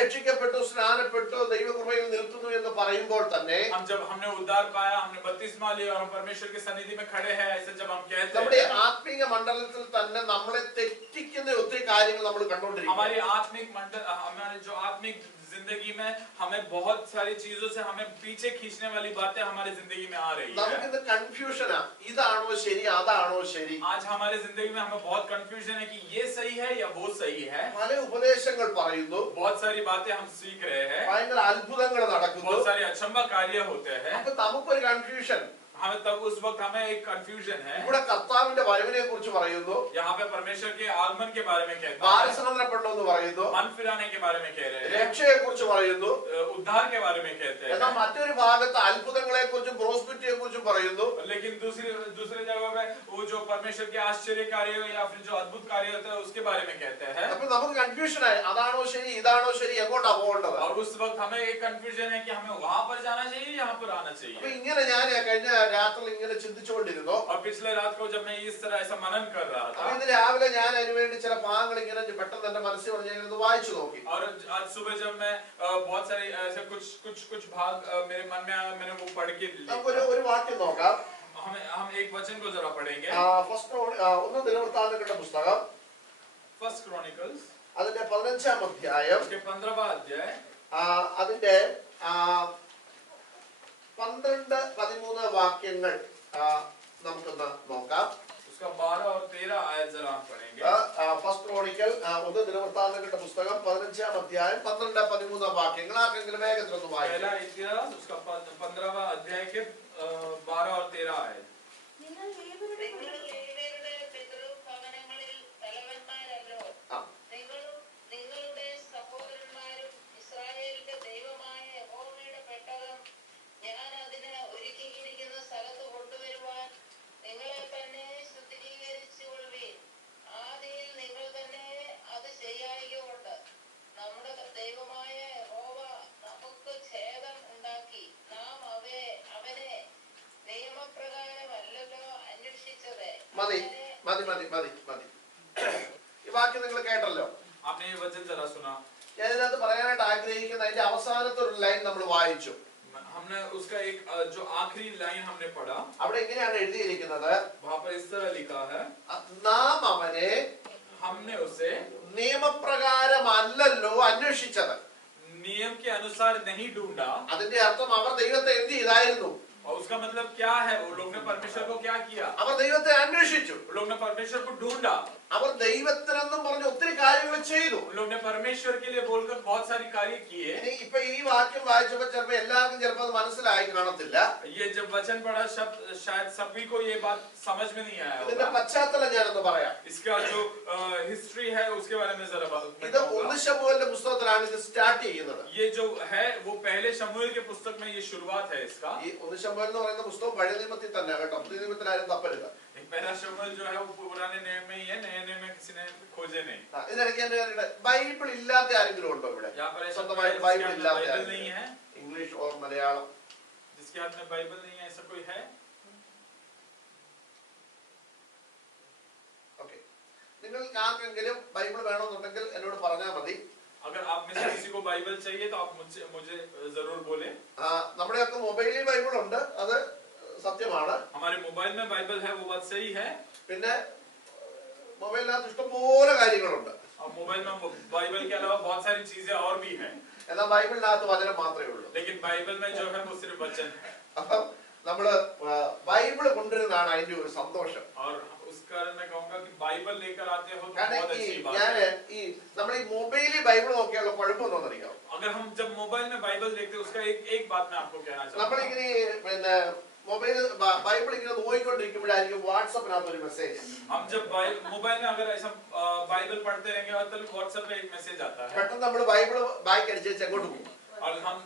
രക്ഷിക്കപ്പെട്ടു സ്നാനപ്പെട്ടു ദൈവകൃപയിൽ നിൽക്കുന്നു എന്ന് പറയുമ്പോൾ തന്നെ जब हमने उद्धार पाया, हमने बपतिस्मा लिया और हम परमेश्वर की सन्निधि में खड़े हैं, ऐसे जब हम कहते നമ്മുടെ हैं, ആത്മീയ മണ്ഡലത്തിൽ തന്നെ നമ്മളെ തെറ്റിക്കുന്ന ഒത്തിരി കാര്യങ്ങൾ നമ്മൾ കണ്ടുകൊണ്ടിരിക്കുന്നു. हमारी आत्मिक मंडल, हमारे जो आत्मिक जिंदगी में हमें बहुत सारी चीजों से हमें पीछे खींचने वाली बातें हमारी जिंदगी में आ रही है. നമുക്കിന്ന് കൺഫ്യൂഷനാ, ഇതാണോ ശരി അതാണോ ശരി. आज हमारे जिंदगी में हमें बहुत कंफ्यूजन है कि ये सही है या वो सही है. പല ഉപദേശങ്ങൾ പറയുന്നു, बहुत सारी बातें हम सीख रहे हैं, ഭയങ്കര അത്ഭുതങ്ങൾ നടക്കുന്നു. बहुत सारे अचंबा कार्य होते हैं. അപ്പൊ നമുക്കൊരു കൺഫ്യൂഷൻ. हमें तब उस वक्त हमें एक कंफ्यूजन है. ഇവിടെ കർത്താവിന്റെ വരവിനെ കുറിച്ച് പറയുന്നു, यहाँ पे परमेश्वर के आगमन के बारे में कहते हैं, മാനസാന്തരപ്പെടണം എന്ന് പറയുന്നു, मन फिराने के बारे में कह रहे हैं, രക്ഷയെ കുറിച്ച് പറയുന്നു. उद्धार के बारे में कहते എന്നാൽ हैं. മറ്റൊരു ഭാഗത്ത് അത്ഭുതങ്ങളെ കുറിച്ചും പ്രോസ്പെരിറ്റിയെ कुरिച്ചും പറയുന്നു. लेकिन दूसरे जगह पे वो जो परमेश्वर के आश्चर्य कार्य या फिर जो अद्भुत कार्य होता है उसके बारे में कहते हैं. അപ്പൊ നമുക്ക് കൺഫ്യൂഷൻ ആയി, അതാണോ ശരി ഇതാണോ ശരി എങ്ങോട്ടാ പോകേണ്ടത്. और उस वक्त हमें एक कंफ्यूजन है कि हमें वहां पर जाना चाहिए, यहाँ पर आना അപ്പൊ चाहिए. ഇങ്ങനെ ഞാൻ കഴിഞ്ഞ രാത്രി ഇങ്ങനെ ചിന്തിച്ചുകൊണ്ടിരുന്നു. और पिछले रात को जब मैं इस तरह ऐसा मनन कर रहा അപ്പൊ था, ഇന്ന് രാവിലെ ഞാൻ അതിനുവേണ്ടി ചില ഭാഗങ്ങൾ ഇങ്ങനെ പെട്ടെന്ന് എന്റെ മനസ്സിൽ വന്ന് ഞാൻ ഇത് വായിച്ചു നോക്കി. और आज सुबह जब मैं बहुत सारे ऐसे कुछ भाग मेरे मन में आया, मैंने वो पढ़ के നമുക്കൊരു ഒരു വാക്യം നോക്കാം. हम एक वचन को जरा पढ़ेंगे. ഫസ്റ്റ് ഒന്ന് ദിനവൃത്താന്തങ്ങളുടെ പുസ്തകം फर्स्ट क्रॉनिकल्स അതിന്റെ 15-ാം അധ്യായം उसके 15वां अध्याय അതിന്റെ 12-13 വാക്യങ്ങൾ നമുക്കൊന്ന് നോക്കാം. उसका 12 और 13 आयत जरा हम पढ़ेंगे. ഫസ്റ്റ് ക്രോണിക്കൽ ഒന്ന് ദിനവൃത്താന്തങ്ങളുടെ പുസ്തകം 15-ാം അധ്യായം 12-13 വാക്യങ്ങൾ ആർക്കെങ്കിലും വേഗത്തിലൊന്ന് വായിക്കാം. पहला इतिहास उसका 15वां अध्याय के 12 और 13 आयत. മതി മതി മതി മതി മതി. ഈ വാക്യം നിങ്ങൾ കേട്ടല്ലോ. आपने ये वचन जरा सुना. ഞാൻ ഇതിനകത്ത് പറയാനായിട്ട് ആഗ്രഹിക്കുന്ന അതിന്റെ അവസാനത്തെ ഒരു ലൈൻ നമ്മൾ വായിച്ചു. हमने उसका एक जो आखिरी लाइन हमने पढ़ा, അവിടെ എങ്ങനെയാണ് എഴുതിയിരിക്കുന്നത്? वहां पर इस तरह लिखा है, നാം അവനെ हमने उसे നിയമപ്രകാരമല്ലല്ലോ അന്വേഷിച്ചത്. नियम के अनुसार नहीं ढूंढा. അതിന്റെ അർത്ഥം അവർ ദൈവത്തെ എന്ത് ചെയ്തായിരുന്നു? और उसका मतलब क्या है? वो लोग ने परमेश्वर को क्या किया? അവർ ദൈവത്തെ അന്വേഷിച്ചു. वो लोग ने परमेश्वर को ढूंढा. അവർ ദൈവത്തിനെന്നും പറഞ്ഞ് ഒത്തിരി കാര്യങ്ങൾ ചെയ്തു. उन लोग ने परमेश्वर के लिए बोलकर बहुत सारी कार्य किए. ഇപ്പൊ ഈ വാക്യം വായിച്ചപ്പോൾ ചിലപ്പോൾ എല്ലാവർക്കും ചിലപ്പോൾ അത് മനസ്സിലായി കാണത്തില്ല. ये जब वचन पढ़ा शब्द शायद सभी को ये बात समझ में नहीं आया ഇതിന്റെ होगा. പശ്ചാത്തലം ഞാനൊന്ന് പറയാം. इसका जो हिस्ट्री है उसके बारे में जरा बात ഇത് 1 ശമൂവേലിന്റെ പുസ്തകത്തിലാണ് ഇത് സ്റ്റാർട്ട് ചെയ്യുന്നത്. ये जो है वो पहले शमूएल के पुस्तक में ये शुरुआत है इसका. ഈ 1 ശമൂവേൽ എന്ന് പറയുന്ന പുസ്തകം പഴയ നിയമത്തിൽ തന്നെ കേട്ടോ, പുതിയ നിയമത്തിൽ ആരും തപ്പരുത്. पहला शमूएल जो है वो पुराने नियम में ही है, नए नियम में किसी ने खोजे नहीं. ഇതിനിടയ്ക്ക് ഞാൻ ബൈബിൾ ഇല്ലാത്ത ആരെങ്കിലും ഉണ്ടോ ഇവിടെ? यहाँ पर ऐसा സ്വന്തമായി ബൈബിൾ ഇല്ലാത്ത बाइबल नहीं है, ഇംഗ്ലീഷ് ഓർ മലയാളം? जिसके हाथ में बाइबल नहीं है, ऐसा कोई है? ഓക്കേ, നിങ്ങൾക്ക് ആർക്കെങ്കിലും ബൈബിൾ വേണമെന്നുണ്ടെങ്കിൽ എന്നോട് പറഞ്ഞാൽ മതി. अगर आप में से किसी को बाइबल चाहिए तो आप मुझे जरूर बोले. നമ്മുടെയൊക്കെ മൊബൈലിൽ ബൈബിൾ ഉണ്ട്, അത് സത്യമാണ്. हमारे मोबाइल में बाइबल है, वो बात सही है. പിന്നെ മൊബൈലിനകത്ത് ഇഷ്ടംപോലെ കാര്യങ്ങളുണ്ട്. और मोबाइल में बाइबल के अलावा बहुत सारी चीजें और भी हैं. എന്നാൽ ബൈബിളിനകത്ത് വചനം മാത്രമേ ഉള്ളൂ. लेकिन बाइबल में जो है वो सिर्फ वचन है. അപ്പം നമ്മള് ബൈബിൾ കൊണ്ടുവരുന്നതാണ് അതിന്റെ ഒരു സന്തോഷം. और उस कारण मैं कहूंगा कि बाइबल लेकर आते हो तो കാരണം बहुत अच्छी बात ഞാൻ है. നമ്മൾ ഈ മൊബൈലിൽ ബൈബിൾ നോക്കിയുള്ള കുഴപ്പമൊന്നും അറിയാം. अगर हम जब मोबाइल में बाइबल देखते हैं उसका एक बात मैं आपको कहना चाहता हूं. നമ്മളിങ്ങനെ പിന്നെ മൊബൈൽ ബൈബിൾ ഇങ്ങനെ നോക്കിക്കൊണ്ടിരിക്കുമ്പോഴായിരിക്കും വാട്സാപ്പിനകത്ത് ഒരു മെസ്സേജ്. हम जब मोबाइल में अगर ऐसा बाइबल पढ़ते रहेंगे तो व्हाट्सएप पे एक मैसेज आता है. പെട്ടെന്ന് നമ്മൾ ബൈബിൾ ബാക്ക് അടിച്ച് എങ്ങോട്ട് പോകും? और हम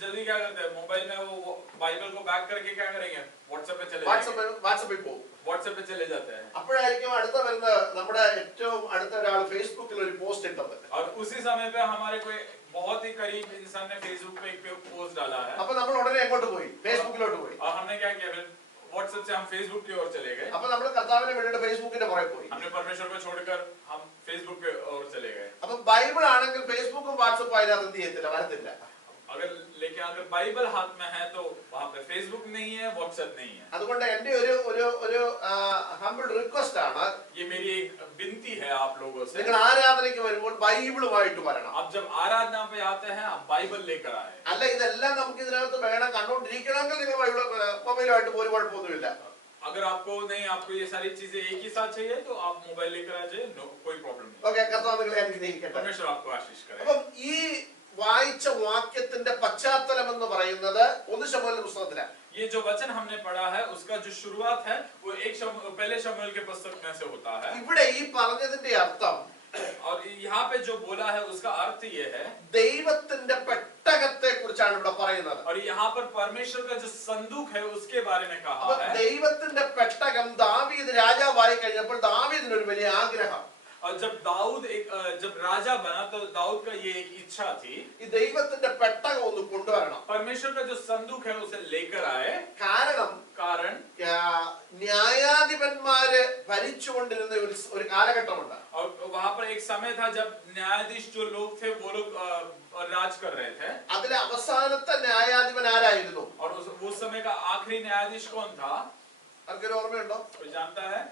जल्दी क्या करते हैं, मोबाइल में वो बाइबल को बैक करके क्या करेंगे, व्हाट्सएप पे चले जाएंगे. വാട്സാപ്പിൽ പോകും. व्हाट्सएप पे चले जाते हैं. അപ്പോഴായിരിക്കും അടുത്ത വരുന്ന നമ്മുടെ ഏറ്റവും അടുത്ത ഒരാൾ ഫേസ്ബുക്കിൽ ഒരു പോസ്റ്റ് ഇട്ടത്. और उसी समय पे हमारे कोई बहुत ही करीब इंसान ने फेसबुक पे एक पोस्ट डाला है. അപ്പോൾ നമ്മൾ ഉടനെ എങ്ങോട്ട് പോയി? ഫേസ്ബുക്കിലോട്ട് പോയി. और हमने क्या किया, फिर व्हाट्सएप से हम फेसबुक की ओर चले गए। അപ്പൊ നമ്മൾ കർത്താവിനെ വിട്ടിട്ട് ഫേസ്ബുക്കിന്റെ പുറകെ പോയി. हमने परमेश्वर को छोड़कर हम फेसबुक की ओर चले गए। അപ്പൊ ബൈബിൾ ആണെങ്കിൽ ഫേസ്ബുക്കും വാട്സപ്പും അതിനകത്ത് എന്ത് ചെയ്യത്തില്ല, വരത്തില്ല. अगर बाइबल हाथ में है तो वहां पे फेसबुक नहीं है, व्हाट्सएप नहीं है। അതുകൊണ്ട് എന്റെ ഒരു ഹംബിൾ റിക്വസ്റ്റ് ആണ്, ये मेरी एक विनती है आप लोगों से, നിങ്ങൾ ആരാധനയ്ക്ക് വരുമ്പോൾ ബൈബിളുമായിട്ട് വരണം. आप जब आराधना पे आते हैं आप बाइबल लेकर आए। അല്ല ഇതെല്ലാം നമുക്ക് ഇതിനകത്ത് വേണം, കണ്ടോണ്ടിരിക്കണമെങ്കിൽ നിങ്ങൾ ബൈബിൾ മൊബൈലുമായിട്ട് ഒരു കുഴപ്പമൊന്നുമില്ല. अगर आपको नहीं, आपको ये सारी चीजें एक ही साथ चाहिए तो आप मोबाइल लेकर आ जाइए, कोई प्रॉब्लम नहीं। ഓക്കെ, കർത്താവ് നിങ്ങളെ അനുഗ്രഹിക്കട്ടെ. परमेश्वर आपको आशीष करे। അപ്പം ഈ വായിച്ച വാക്യത്തിന്റെ പശ്ചാത്തലം എന്ന് പറയുന്നത് 1 ശമൂവേൽ പുസ്തകത്തിലാണ്. ये जो वचन हमने पढ़ा है उसका जो शुरुआत है वो पहले शमूएल के पुस्तक में से होता है। ഇവിടെ ഈ പറഞ്ഞതിന്റെ അർത്ഥം, और यहाँ पे जो बोला है उसका अर्थ ये है, ദൈവത്തിന്റെ പെട്ടകത്തെ കുറിച്ചാണ് ഇവിടെ പറയുന്നത്. और यहाँ पर परमेश्वर का जो संदूक है उसके बारे में कहा അപ്പൊ है। ദൈവത്തിന്റെ പെട്ടകം ദാവീദ് രാജാവായി കഴിഞ്ഞപ്പോൾ ദാവീദിന് ഒരു വലിയ ആഗ്രഹം. और जब राजा बना तो दाऊद का ये एक इच्छा थी, ഈ ദൈവത്തിന്റെ പെട്ടകം ഒന്ന് കൊണ്ടുവരണം. परमेश्वर का जो संदूक है उसे लेकर आए। കാരണം ന്യായാധിപന്മാര് ഭരിച്ചുകൊണ്ടിരുന്ന ഒരു കാലഘട്ടമുണ്ട്. और वहां पर एक समय था जब न्यायाधीश जो लोग थे वो लोग राज कर रहे थे। അതിലെ അവസാനത്തെ ന്യായാധിപൻ ആരായിരുന്നു? और उस समय का आखिरी न्यायाधीश कौन था? ആർക്കൊരു ഓർമ്മയുണ്ടോ? कोई जानता है?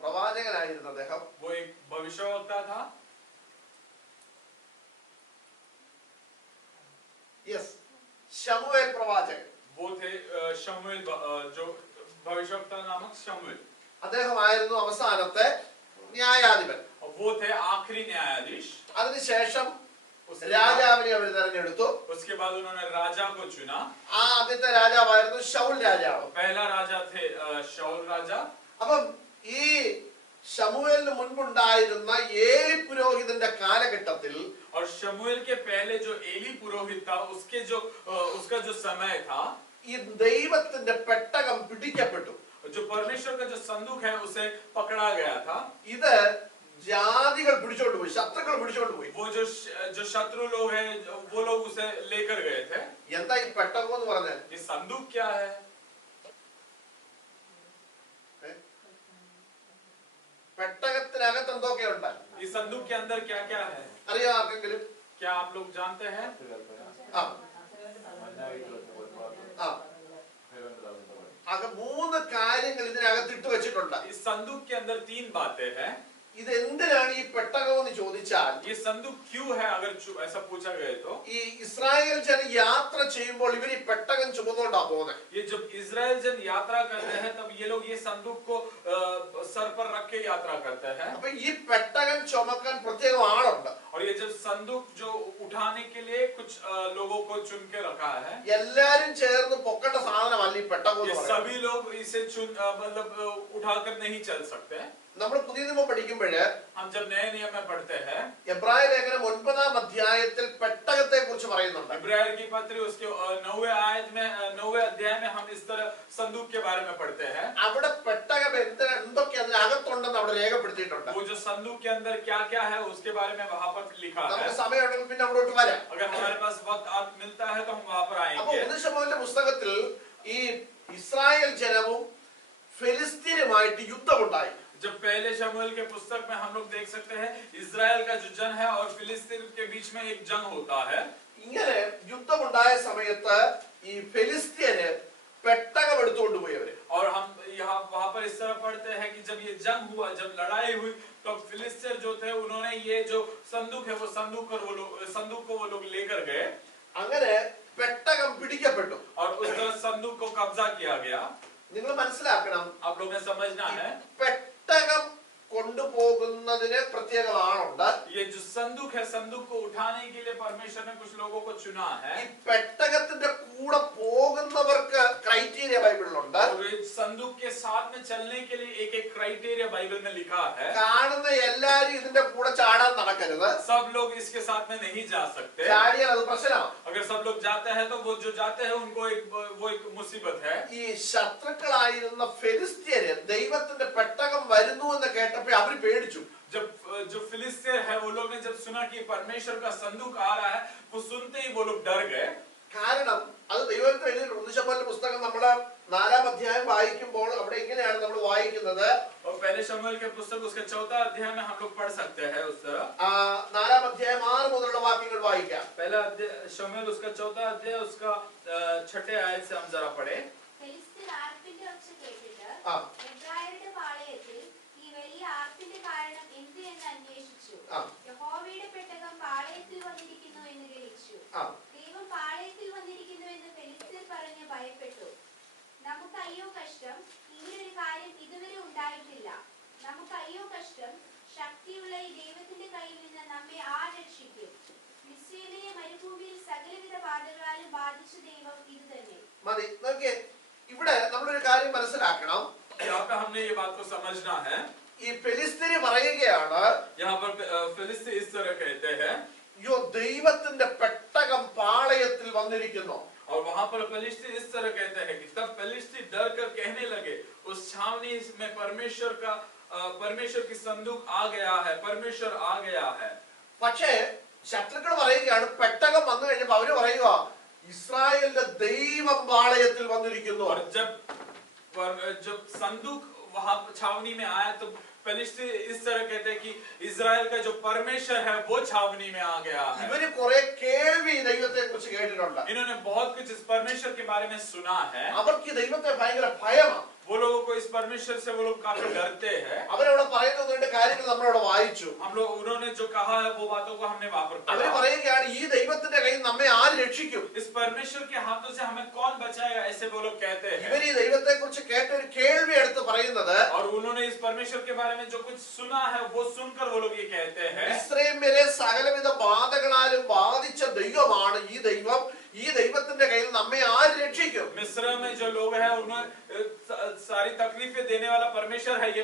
പ്രവാചകനായിരുന്നു അദ്ദേഹം. वो एक भविष्यवक्ता था। യെസ്, ശമൂവേൽ പ്രവാചകൻ. वो थे शमूएल, जो भविष्यवक्ता नामक शमूएल। അദ്ദേഹമായിരുന്നു അവസാനത്തെ ന്യായാധിപൻ. वो थे आखिरी न्यायाधीश। അതിനുശേഷം രാജാവിനെ അവർ തെരഞ്ഞെടുത്തു. उसके बाद उन्होंने राजा को चुना। ആ ആദ്യത്തെ രാജാവായിരുന്നു ശൗൽ രാജാവ്. पहला राजा थे शाऊल राजा। അപ്പം ഈ ശമൂവേലിന് മുൻപുണ്ടായിരുന്ന ഏലി പുരോഹിതന്റെ കാലഘട്ടത്തിൽ, और शमूएल के पहले जो एली पुरोहित था उसका जो समय था, ഈ ദൈവത്തിന്റെ പെട്ടകം പിടിക്കപ്പെട്ടു. जो परमेश्वर का जो संदूक है उसे पकड़ा गया था। ഇത് ജാതികൾ പിടിച്ചോണ്ട് പോയി, ശത്രുക്കൾ പിടിച്ചോണ്ട് പോയി. वो जो शत्रु लोग हैं वो लोग उसे लेकर गए थे। എന്താ ഈ പെട്ടകം എന്ന് പറഞ്ഞാൽ? ये संदूक क्या है? പെട്ടകത്തിനകത്ത് എന്തൊക്കെയുണ്ട്? इस संदूक के अंदर क्या क्या है? അറിയോ ആർക്കെങ്കിലും? क्या आप लोग जानते हैं? ആ ആ ആകെ 3 കാര്യങ്ങൾ ഇതിനകത്ത് ഇട്ട് വെച്ചിട്ടുണ്ട്. इस संदूक के अंदर 3 बातें हैं। ഇത് എന്തിനാണ് ഈ പെട്ടകം എന്ന് ചോദിച്ചാൽ, ये संदूक क्यों है अगर ऐसा पूछा गया तो, ഈ ഇസ്രായേൽ ജനം യാത്ര ചെയ്യുമ്പോൾ ഇവർ ഈ പെട്ടകം ചുമന്നുകൊണ്ടാ പോകുന്നത്. ये जब इजराइल जन यात्रा करते हैं तब ये लोग ये संदूक को सर पर रख के यात्रा करते हैं। അപ്പൊ ഈ പെട്ടകം ചുമക്കാൻ പ്രത്യേക ആളുണ്ട്. और ये जब संदूक जो उठाने के लिए कुछ लोगों को चुन के रखा है। എല്ലാരും ചേർന്ന് പൊക്കേണ്ട സാധനമല്ല ഈ പെട്ടകം. ये सभी लोग इसे मतलब उठाकर नहीं चल सकते। നമ്മൾ പുതിയ നിയമം പഠിക്കുമ്പോഴ് हम जब नए नियम में पढ़ते हैं, എബ്രായ ലേഖനം 9-ാം അധ്യായത്തിൽ പെട്ടകത്തെ കുറിച്ച് പറയുന്നുണ്ട്. इब्राहिम की पत्री उसके 9वें आयत में 9वें अध्याय में हम इस तरह संदूक के बारे में पढ़ते हैं। അവിടെ പെട്ടകം എന്തൊക്കെ അതിനകത്തുണ്ടെന്ന് അവിടെ രേഖപ്പെടുത്തിയിട്ടുണ്ട്. वो जो संदूक के अंदर क्या क्या है उसके बारे में वहां पर लिखा है। നമുക്ക് സമയമുണ്ടെങ്കിൽ പിന്നെ അവിടോട്ട് വരാം. अगर हमारे पास वक्त मिलता है तो हम वहां पर അപ്പൊ आएंगे। 1 ശമൂവേലിന്റെ പുസ്തകത്തിൽ ഈ ഇസ്രായേൽ ജനവും ഫിലിസ്തീനുമായിട്ട് യുദ്ധമുണ്ടായി. जब पहले शमूएल के पुस्तक में हम लोग देख सकते हैं इजराइल का जो जन है और फिलिस्तीन के बीच में एक जंग होता है। ഇങ്ങനെ യുദ്ധമുണ്ടായ സമയത്ത് ഈ ഫിലിസ്തീന് പെട്ടകം എടുത്തുകൊണ്ട് പോയി അവര്. और हम यहाँ वहां पर इस तरह पढ़ते हैं कि जब ये जंग हुआ, जब लड़ाई हुई, तो फिलिस्तीन जो थे उन्होंने ये जो संदूक है वो संदूक को वो लोग लेकर गए। അങ്ങനെ പെട്ടകം പിടിക്കപ്പെട്ടു. और उस तरह संदूक को कब्जा किया गया। നിങ്ങൾ മനസ്സിലാക്കണം, आप लोगों ने समझना है പെട്ടകം കൊണ്ടുപോകുന്നതിന് പ്രത്യേക ആളുണ്ട്. ये जो संदूक है, संदूक को उठाने के लिए परमेश्वर ने कुछ लोगों को चुना है। ഈ പെട്ടകത്തിന്റെ കൂടെ പോകുന്നവർക്ക് ക്രൈറ്റീരിയ ബൈബിളിലുണ്ട്. और इस संदूक के साथ में चलने के लिए एक एक क्राइटेरिया बाइबल में लिखा है। കാണുന്ന എല്ലാരും ഇതിന്റെ കൂടെ ചാടാൻ നടക്കരുത്. सब लोग इसके साथ में नहीं जा सकते। ചാടിയാൽ അത് പ്രശ്നമാണ്. अगर सब लोग जाते हैं तो वो जो जाते हैं उनको वो एक मुसीबत है। ഈ ശത്രുക്കളായിരുന്ന ഫിലിസ്തീന് ദൈവത്തിന്റെ പെട്ടകം വരുന്നു എന്ന് കേട്ടപ്പോൾ അവർ പേടിച്ചു. जब जो फिलिस्तीन है वो लोग ने जब सुना कि परमेश्वर का संदूक आ रहा है, वो सुनते ही वो लोग डर गए। കാരണം അത് ദൈവത്തിന് എഴുതിയിട്ടുണ്ട്. 1 ശമൂവേലിന്റെ പുസ്തകം നമ്മള് 4-ാം അധ്യായം വായിക്കുമ്പോൾ അവിടെ ഇങ്ങനെയാണ് നമ്മൾ വായിക്കുന്നത്. और पहले शमूएल के पुस्तक उसके 4था अध्याय में हम लोग पढ़ सकते हैं उस तरह 4-ാം അധ്യായം 6 മുതലുള്ള വാക്യങ്ങൾ വായിക്കാം. पहला शमूएल उसका 4था अध्याय उसका 6ठे आयत से हम जरा पढ़े. ഫെലിസ്ത്യർ ആർപ്പിന്റെ ഒച്ച കേട്ടിട്ട് ആ. എബ്രായരുടെ പാളയത്തിൽ ഈ വലിയ ആർപ്പിന്റെ കാരണം എന്ത് എന്ന് അന്വേഷിച്ചു. യഹോവയുടെ പെട്ടകം പാളയത്തിൽ വന്നിരിക്കുന്നു എന്ന് ഗ്രഹിച്ചു. ദൈവം പാളയത്തിൽ വന്നിരിക്കുന്നു എന്ന് ഫെലിസ്ത്യർ പറഞ്ഞ് ഭയപ്പെട്ടു. നമുക്ക് അയ്യോ കഷ്ടം, ഇങ്ങനൊരു കാര്യം ഇതുവരെ ഉണ്ടായിട്ടില്ല. നമുക്ക് അയ്യോ കഷ്ടം, ശക്തിയുള്ള ഈ ദൈവത്തിന്റെ കയ്യിൽ നിന്ന് നമ്മെ ആർ രക്ഷിക്കും? മിസ്രയീമിലെ മരുഭൂമിയിൽ സകലവിധ ബാധകളാലും ബാധിച്ച ദൈവം ഇത് തന്നെ. മതി നോക്കിയേ, ഇവിടെ നമ്മളൊരു കാര്യം മനസ്സിലാക്കണം. यहाँ पे हमने ये बात को समझना है. ഈ ഫെലിസ്ത്യര് പറയുകയാണ്, यहाँ पर फिलिस्तीन इस तरह कहते हैं, യോ ദൈവത്തിന്റെ പെട്ടകം പാളയത്തിൽ വന്നിരിക്കുന്നു. और वहां पर फिलिस्तीन इस तरह कहते हैं कि तब फिलिस्तीन डर कर कहने लगे, उस छावनी में परमेश्वर की संदूक आ गया है, परमेश्वर आ गया है. പക്ഷേ ശത്രുക്കൾ പറയുകയാണ്, പെട്ടകം വന്നു കഴിഞ്ഞപ്പോ അവര് പറയുക ഇസ്രായേലിന്റെ ദൈവം പാളയത്തിൽ വന്നിരിക്കുന്നു. और जब संदूक वहां छावनी में आया तो फिलिस्तीन इस तरह कहते हैं कि इजराइल का जो परमेश्वर है वो छावनी में आ गया है. ഇവര് കുറെ കേൾവി ദൈവത്തെ കുറിച്ച് കേട്ടിട്ടുണ്ട്. इन्होंने बहुत कुछ इस परमेश्वर के बारे में सुना है. അവർക്ക് ദൈവത്തെ ഭയങ്കര ഭയമാണ്. वो लोगों को इस परमेश्वर से वो लोग काफी डरते हैं. അവരവിടെ പറയുന്നതിന്റെ കാര്യങ്ങൾ നമ്മളവിടെ വായിച്ചു. उन्होंने जो कहा है वो बातों को हमने वहां पर അവര് पढ़ा. പറയുകയാണ്, ഈ ദൈവത്തിന്റെ കയ്യിൽ നമ്മെ ആര് രക്ഷിക്കും? इस परमेश्वर के हाथों से हमें कौन बचाएगा, ऐसे वो लोग कहते हैं. ഇവർ ഈ ദൈവത്തെ കുറിച്ച് കേട്ട ഒരു കേൾവി എടുത്ത് പറയുന്നത്, और उन्होंने इस परमेश्वर के बारे में जो कुछ सुना है वो सुनकर वो लोग ये कहते हैं, ഇസ്രായേലിലെ സകലവിധ ബാധകളാലും ബാധിച്ച ദൈവമാണ് ഈ ദൈവം. ഈ ദൈവത്തിന്റെ കയ്യിൽ നമ്മെ ആര് രക്ഷിക്കും? मिस्र में जो लोग हैं उन्हें सारी तकलीफें देने वाला परमेश्वर है. ये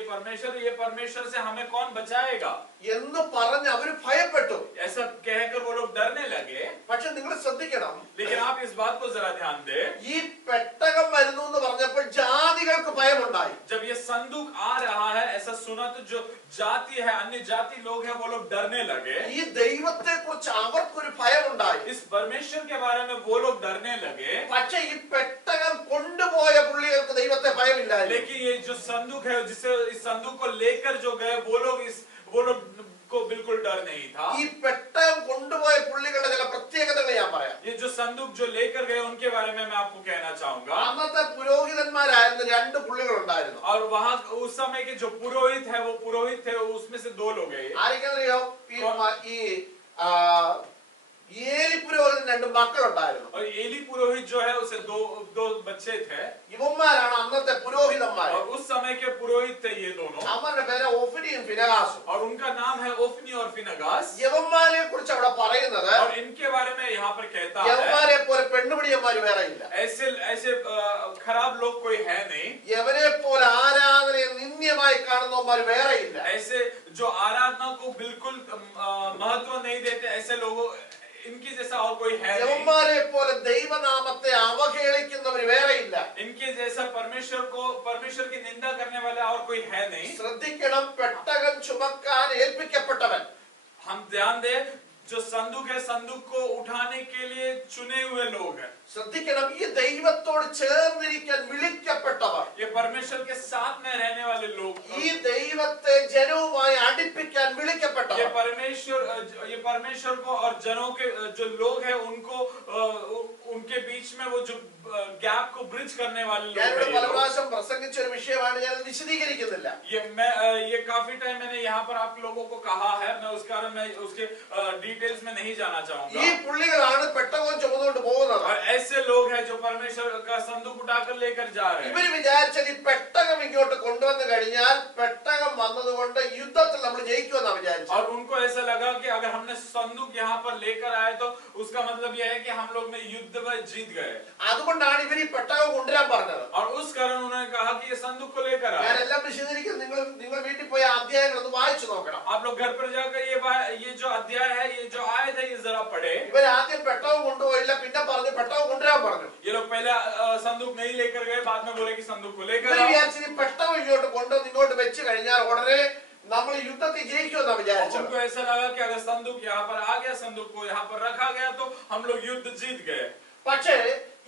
परमेश्वर से हमें कौन बचाएगा എന്ന് പറഞ്ഞ് അവര് ഭയപ്പെട്ടു. ऐसा कहकर वो लोग डरने लगे. പക്ഷെ നിങ്ങൾ ശ്രദ്ധിക്കണം, लेकिन आप इस बात को जरा ध्यान दें, ഈ പെട്ടകം വരുന്നു എന്ന് പറഞ്ഞപ്പോൾ ജാതികൾക്ക് ഭയമുണ്ടായി. जब ये संदूक आ रहा है ऐसा सुना तो जो जाति है, अन्य जाति लोग हैं वो लोग डरने लगे. ഈ ദൈവത്തെ കുറിച്ച് അവർക്കൊരു ഭയമുണ്ടായി. इस परमेश्वर के बारे में वो लोग डरने लगे. പക്ഷെ ഈ പെട്ടകം കൊണ്ടുപോയ പുള്ളികൾക്ക് ദൈവത്തെ ഭയമില്ലായിരുന്നു. लेकिन ये जो संदूक है, जिसे इस संदूक को लेकर जो गए वो लोग को बिल्कुल डर नहीं था. ഈ പെട്ടകം കൊണ്ടുപോയ പുള്ളികളുടെ ചില പ്രത്യേകതകൾ ഞാൻ പറയാം. ये जो संदूक जो लेकर गए उनके बारे में मैं आपको कहना चाहूंगा. അന്നത്തെ പുരോഹിതന്മാരായിരുന്ന 2 പുള്ളികൾ ഉണ്ടായിരുന്നു. और वहां उस समय के जो पुरोहित है वो पुरोहित थे, उसमें से 2 लोग हैं. ആരൊക്കെയോ ഈ ഏലി പുരോഹിതന് 2 മക്കളുണ്ടായിരുന്നു. और एली पुरोहित जो है उसे दो बच्चे थे. ഇവന്മാരാണ് അന്നത്തെ പുരോഹിതന്മാർ. और उस समय के पुरोहित थे ये दोनों. അവരുടെ പേര് ഓഫ്നിയും ഫിനെഹാസും. और उनका नाम है ओफनी और फिनगास. യവന്മാരെ കുറിച്ച് അവിടെ പറയുന്നത്, और इनके बारे में यहाँ पर कहता है, യവന്മാരെ പോലെ പെണ്ണുപിടിയന്മാര് വേറെ ഇല്ല. ऐसे खराब लोग कोई है नहीं. യവനെ പോലെ ആരാധനയെ നിന്ദ്യമായി കാണുന്നവന്മാര് വേറെ ഇല്ല. ऐसे जो आराधना को बिल्कुल महत्व नहीं देते, ऐसे लोगों इनके जैसा और कोई है नहीं. യവന്മാരെ പോലെ ദൈവനാമത്തെ അവഹേളിക്കുന്നവര് വേറെ ഇല്ല. इनके जैसा परमेश्वर की निंदा करने वाला और कोई है नहीं. ശ്രദ്ധിക്കണം, പെട്ടകം ചുമക്കാൻ ഏൽപ്പിക്കപ്പെട്ടവൻ, हम ध्यान दें, जो संदूक है, संदूक को उठाने के लिए चुने हुए लोग हैं. ശ്രദ്ധിക്കണം, ഈ ദൈവത്തോട് ചേർന്നിരിക്കാൻ വിളിക്കപ്പെട്ടവർ, ये परमेश्वर के साथ में रहने वाले लोग, ഈ ദൈവത്തെ ജനവുമായി അടുപ്പിക്കാൻ വിളിക്കപ്പെട്ടവർ, ये परमेश्वर को और जनों के जो लोग हैं उनको उनके बीच में वो जो गैप को ब्रिज करने वाले लोग ഞാനിവിടെ हैं. പല പ്രാവശ്യം പ്രസംഗിച്ച ഒരു വിഷയമാണ്, ഞാൻ വിശദീകരിക്കുന്നില്ല. ये काफी टाइम मैंने यहाँ पर आप लोगों को कहा है, मैं उस कारण मैं उसके डिटेल्स में नहीं जाना चाहूंगा. ഈ പുള്ളികളാണ് പെട്ടകം ചുമന്നുകൊണ്ട് പോകുന്നത്. और ऐसे लोग हैं जो परमेश्वर का संदूक उठाकर लेकर जा रहे हैं. ഇവര് വിചാരിച്ചത് ഈ പെട്ടകം ഇങ്ങോട്ട് കൊണ്ടുവന്നു കഴിഞ്ഞാൽ പെട്ടകം വന്നതുകൊണ്ട് യുദ്ധത്തിൽ നമ്മൾ ജയിക്കുമെന്നാണ് വിചാരിച്ചത്. और उनको ऐसा लगा कि अगर हमने संदूक यहाँ पर लेकर आए तो उसका मतलब यह है कि हम लोग ने युद्ध में जीत गए. അതുകൊണ്ടാണ് ഇവർ ഈ പെട്ടകം കൊണ്ടുവരാൻ പറഞ്ഞത്. और उस कारण उन्होंने कहा कि ये संदूक को लेकर आए. ഞാനെല്ലാം വിശദീകരിക്കുന്നത് നിങ്ങൾ വീട്ടിൽ പോയി അധ്യായങ്ങൾ ഒന്ന് വായിച്ചു നോക്കണം. आप लोग घर पर जाकर ये जो अध्याय है, ये जो आयत है, ये जरा पढ़े. ഇവർ ആദ്യം പെട്ടകം കൊണ്ടുപോയില്ല, പിന്നെ പറഞ്ഞു പെട്ടകം കൊണ്ടുവരാൻ പറഞ്ഞു. ये लोग पहले संदूक नहीं लेकर गए, बाद में बोले कि संदूक को लेकर ഇവർ आओ. വിചാരിച്ചു ഈ പെട്ടകം ഇങ്ങോട്ട് കൊണ്ടുവന്ന് ഇങ്ങോട്ട് വെച്ച് കഴിഞ്ഞാൽ ഉടനെ നമ്മൾ യുദ്ധത്തിൽ ജയിക്കുമെന്നാണ് വിചാരിച്ചത്. उनको ऐसा लगा कि अगर संदूक यहाँ पर आ गया, संदूक को यहाँ पर रखा गया तो हम लोग युद्ध जीत गए. പക്ഷേ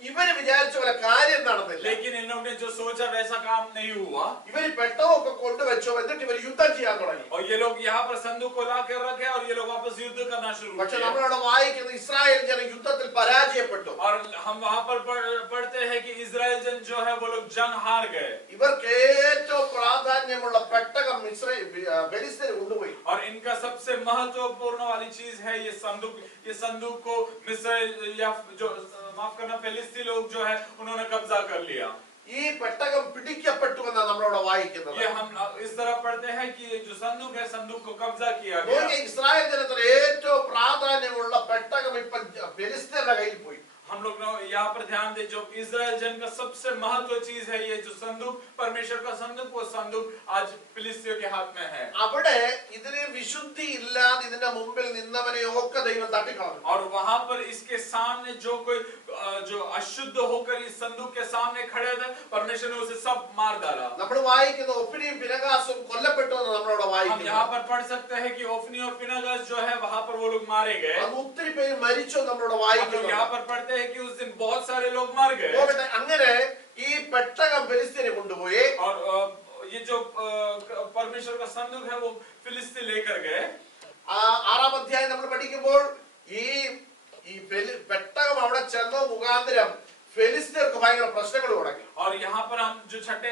ഇവര് വിചാരിച്ച പോലെ കാര്യം നടന്നില്ല. लेकिन इन लोगों ने जो सोचा वैसा काम नहीं हुआ. ഇവര് പെട്ടകമൊക്കെ കൊണ്ടുവച്ചു, എന്നിട്ട് ഇവർ യുദ്ധം ചെയ്യാൻ തുടങ്ങി. और ये लोग यहाँ पर संदूक को ला कर रखे और ये लोग वापस युद्ध करना शुरू പക്ഷെ किया. നമ്മളവിടെ വായിക്കുന്നത് ഇസ്രായേൽ ജനം യുദ്ധത്തിൽ പരാജയപ്പെട്ടു. और हम वहाँ पर पढ़ते हैं कि इजराइल जन जो है वो लोग जंग हार गए. ഇവർക്ക് ഏറ്റവും പ്രാധാന്യമുള്ള പെട്ടകം ഫെലിസ്ത്യർ കൊണ്ടുപോയി. और इनका सबसे महत्वपूर्ण वाली चीज है ये संदूक को मिस्र या जो माफ करना फिलिस्ती लोग जो है उन्होंने कब्जा कर लिया. ഈ പെട്ടകം പിടിക്കപ്പെട്ടു എന്നാണ് നമ്മളവിടെ വായിക്കുന്നത്. ये हम इस तरह पढ़ते हैं कि ये जो संदूक है संदूक को कब्जा किया गया. നോക്കിയേ, ഇസ്രായേൽ ജനത്തിന് ഏറ്റവും പ്രാധാന്യമുള്ള പെട്ടകം ഇപ്പൊ ഫെലിസ്ത്യരുടെ കയ്യിൽ പോയി. हम लोग यहाँ पर ध्यान दे, जो इजराइल जन का सबसे महत्व चीज है ये जो संदूक परमेश्वर का संदूक, वो संदूक आज फिलिस्तियों के हाथ में है. അവിടെ ഇതിന് വിശുദ്ധി ഇല്ലാതെ ഇതിന്റെ മുമ്പിൽ നിന്നവനെയൊക്കെ ദൈവം തട്ടിക്കളഞ്ഞു. और वहां पर इसके सामने जो कोई जो अशुद्ध होकर इस संदूक के सामने खड़े थे, परमेश्वर ने उसे सब मार डाला. നമ്മൾ വായിക്കുന്ന ഒഫ്നിയും ഫിനെഹാസും കൊല്ലപ്പെട്ടു എന്ന് നമ്മളവിടെ हम വായിക്കുന്നു. यहाँ पर पढ़ सकते हैं कि ओफनी और फिनेगास जो है वहां पर वो लोग मारे गए. അത് ഒത്തിരി പേര് മരിച്ചു എന്ന് നമ്മളവിടെ हम लोग വായിക്കുന്നു. यहाँ पर पढ़ते हैं कि उस दिन बहुत सारे लोग मर गए. നോക്കട്ടെ, അങ്ങനെ ഈ പെട്ടകം ഫെലിസ്ത്യരെ കൊണ്ടുപോയി. और ये जो परमेश्वर का संदूक है वो फिलिस्ती लेकर गए. 6-ാം അധ്യായം നമ്മൾ പഠിക്കുമ്പോൾ ഈ പെട്ടകം അവിടെ ചെന്ന മുഖാന്തരം ഫെലിസ്ത്യർക്ക് ഭയങ്കര പ്രശ്നങ്ങൾ തുടങ്ങി. और यहाँ पर हम जो छठे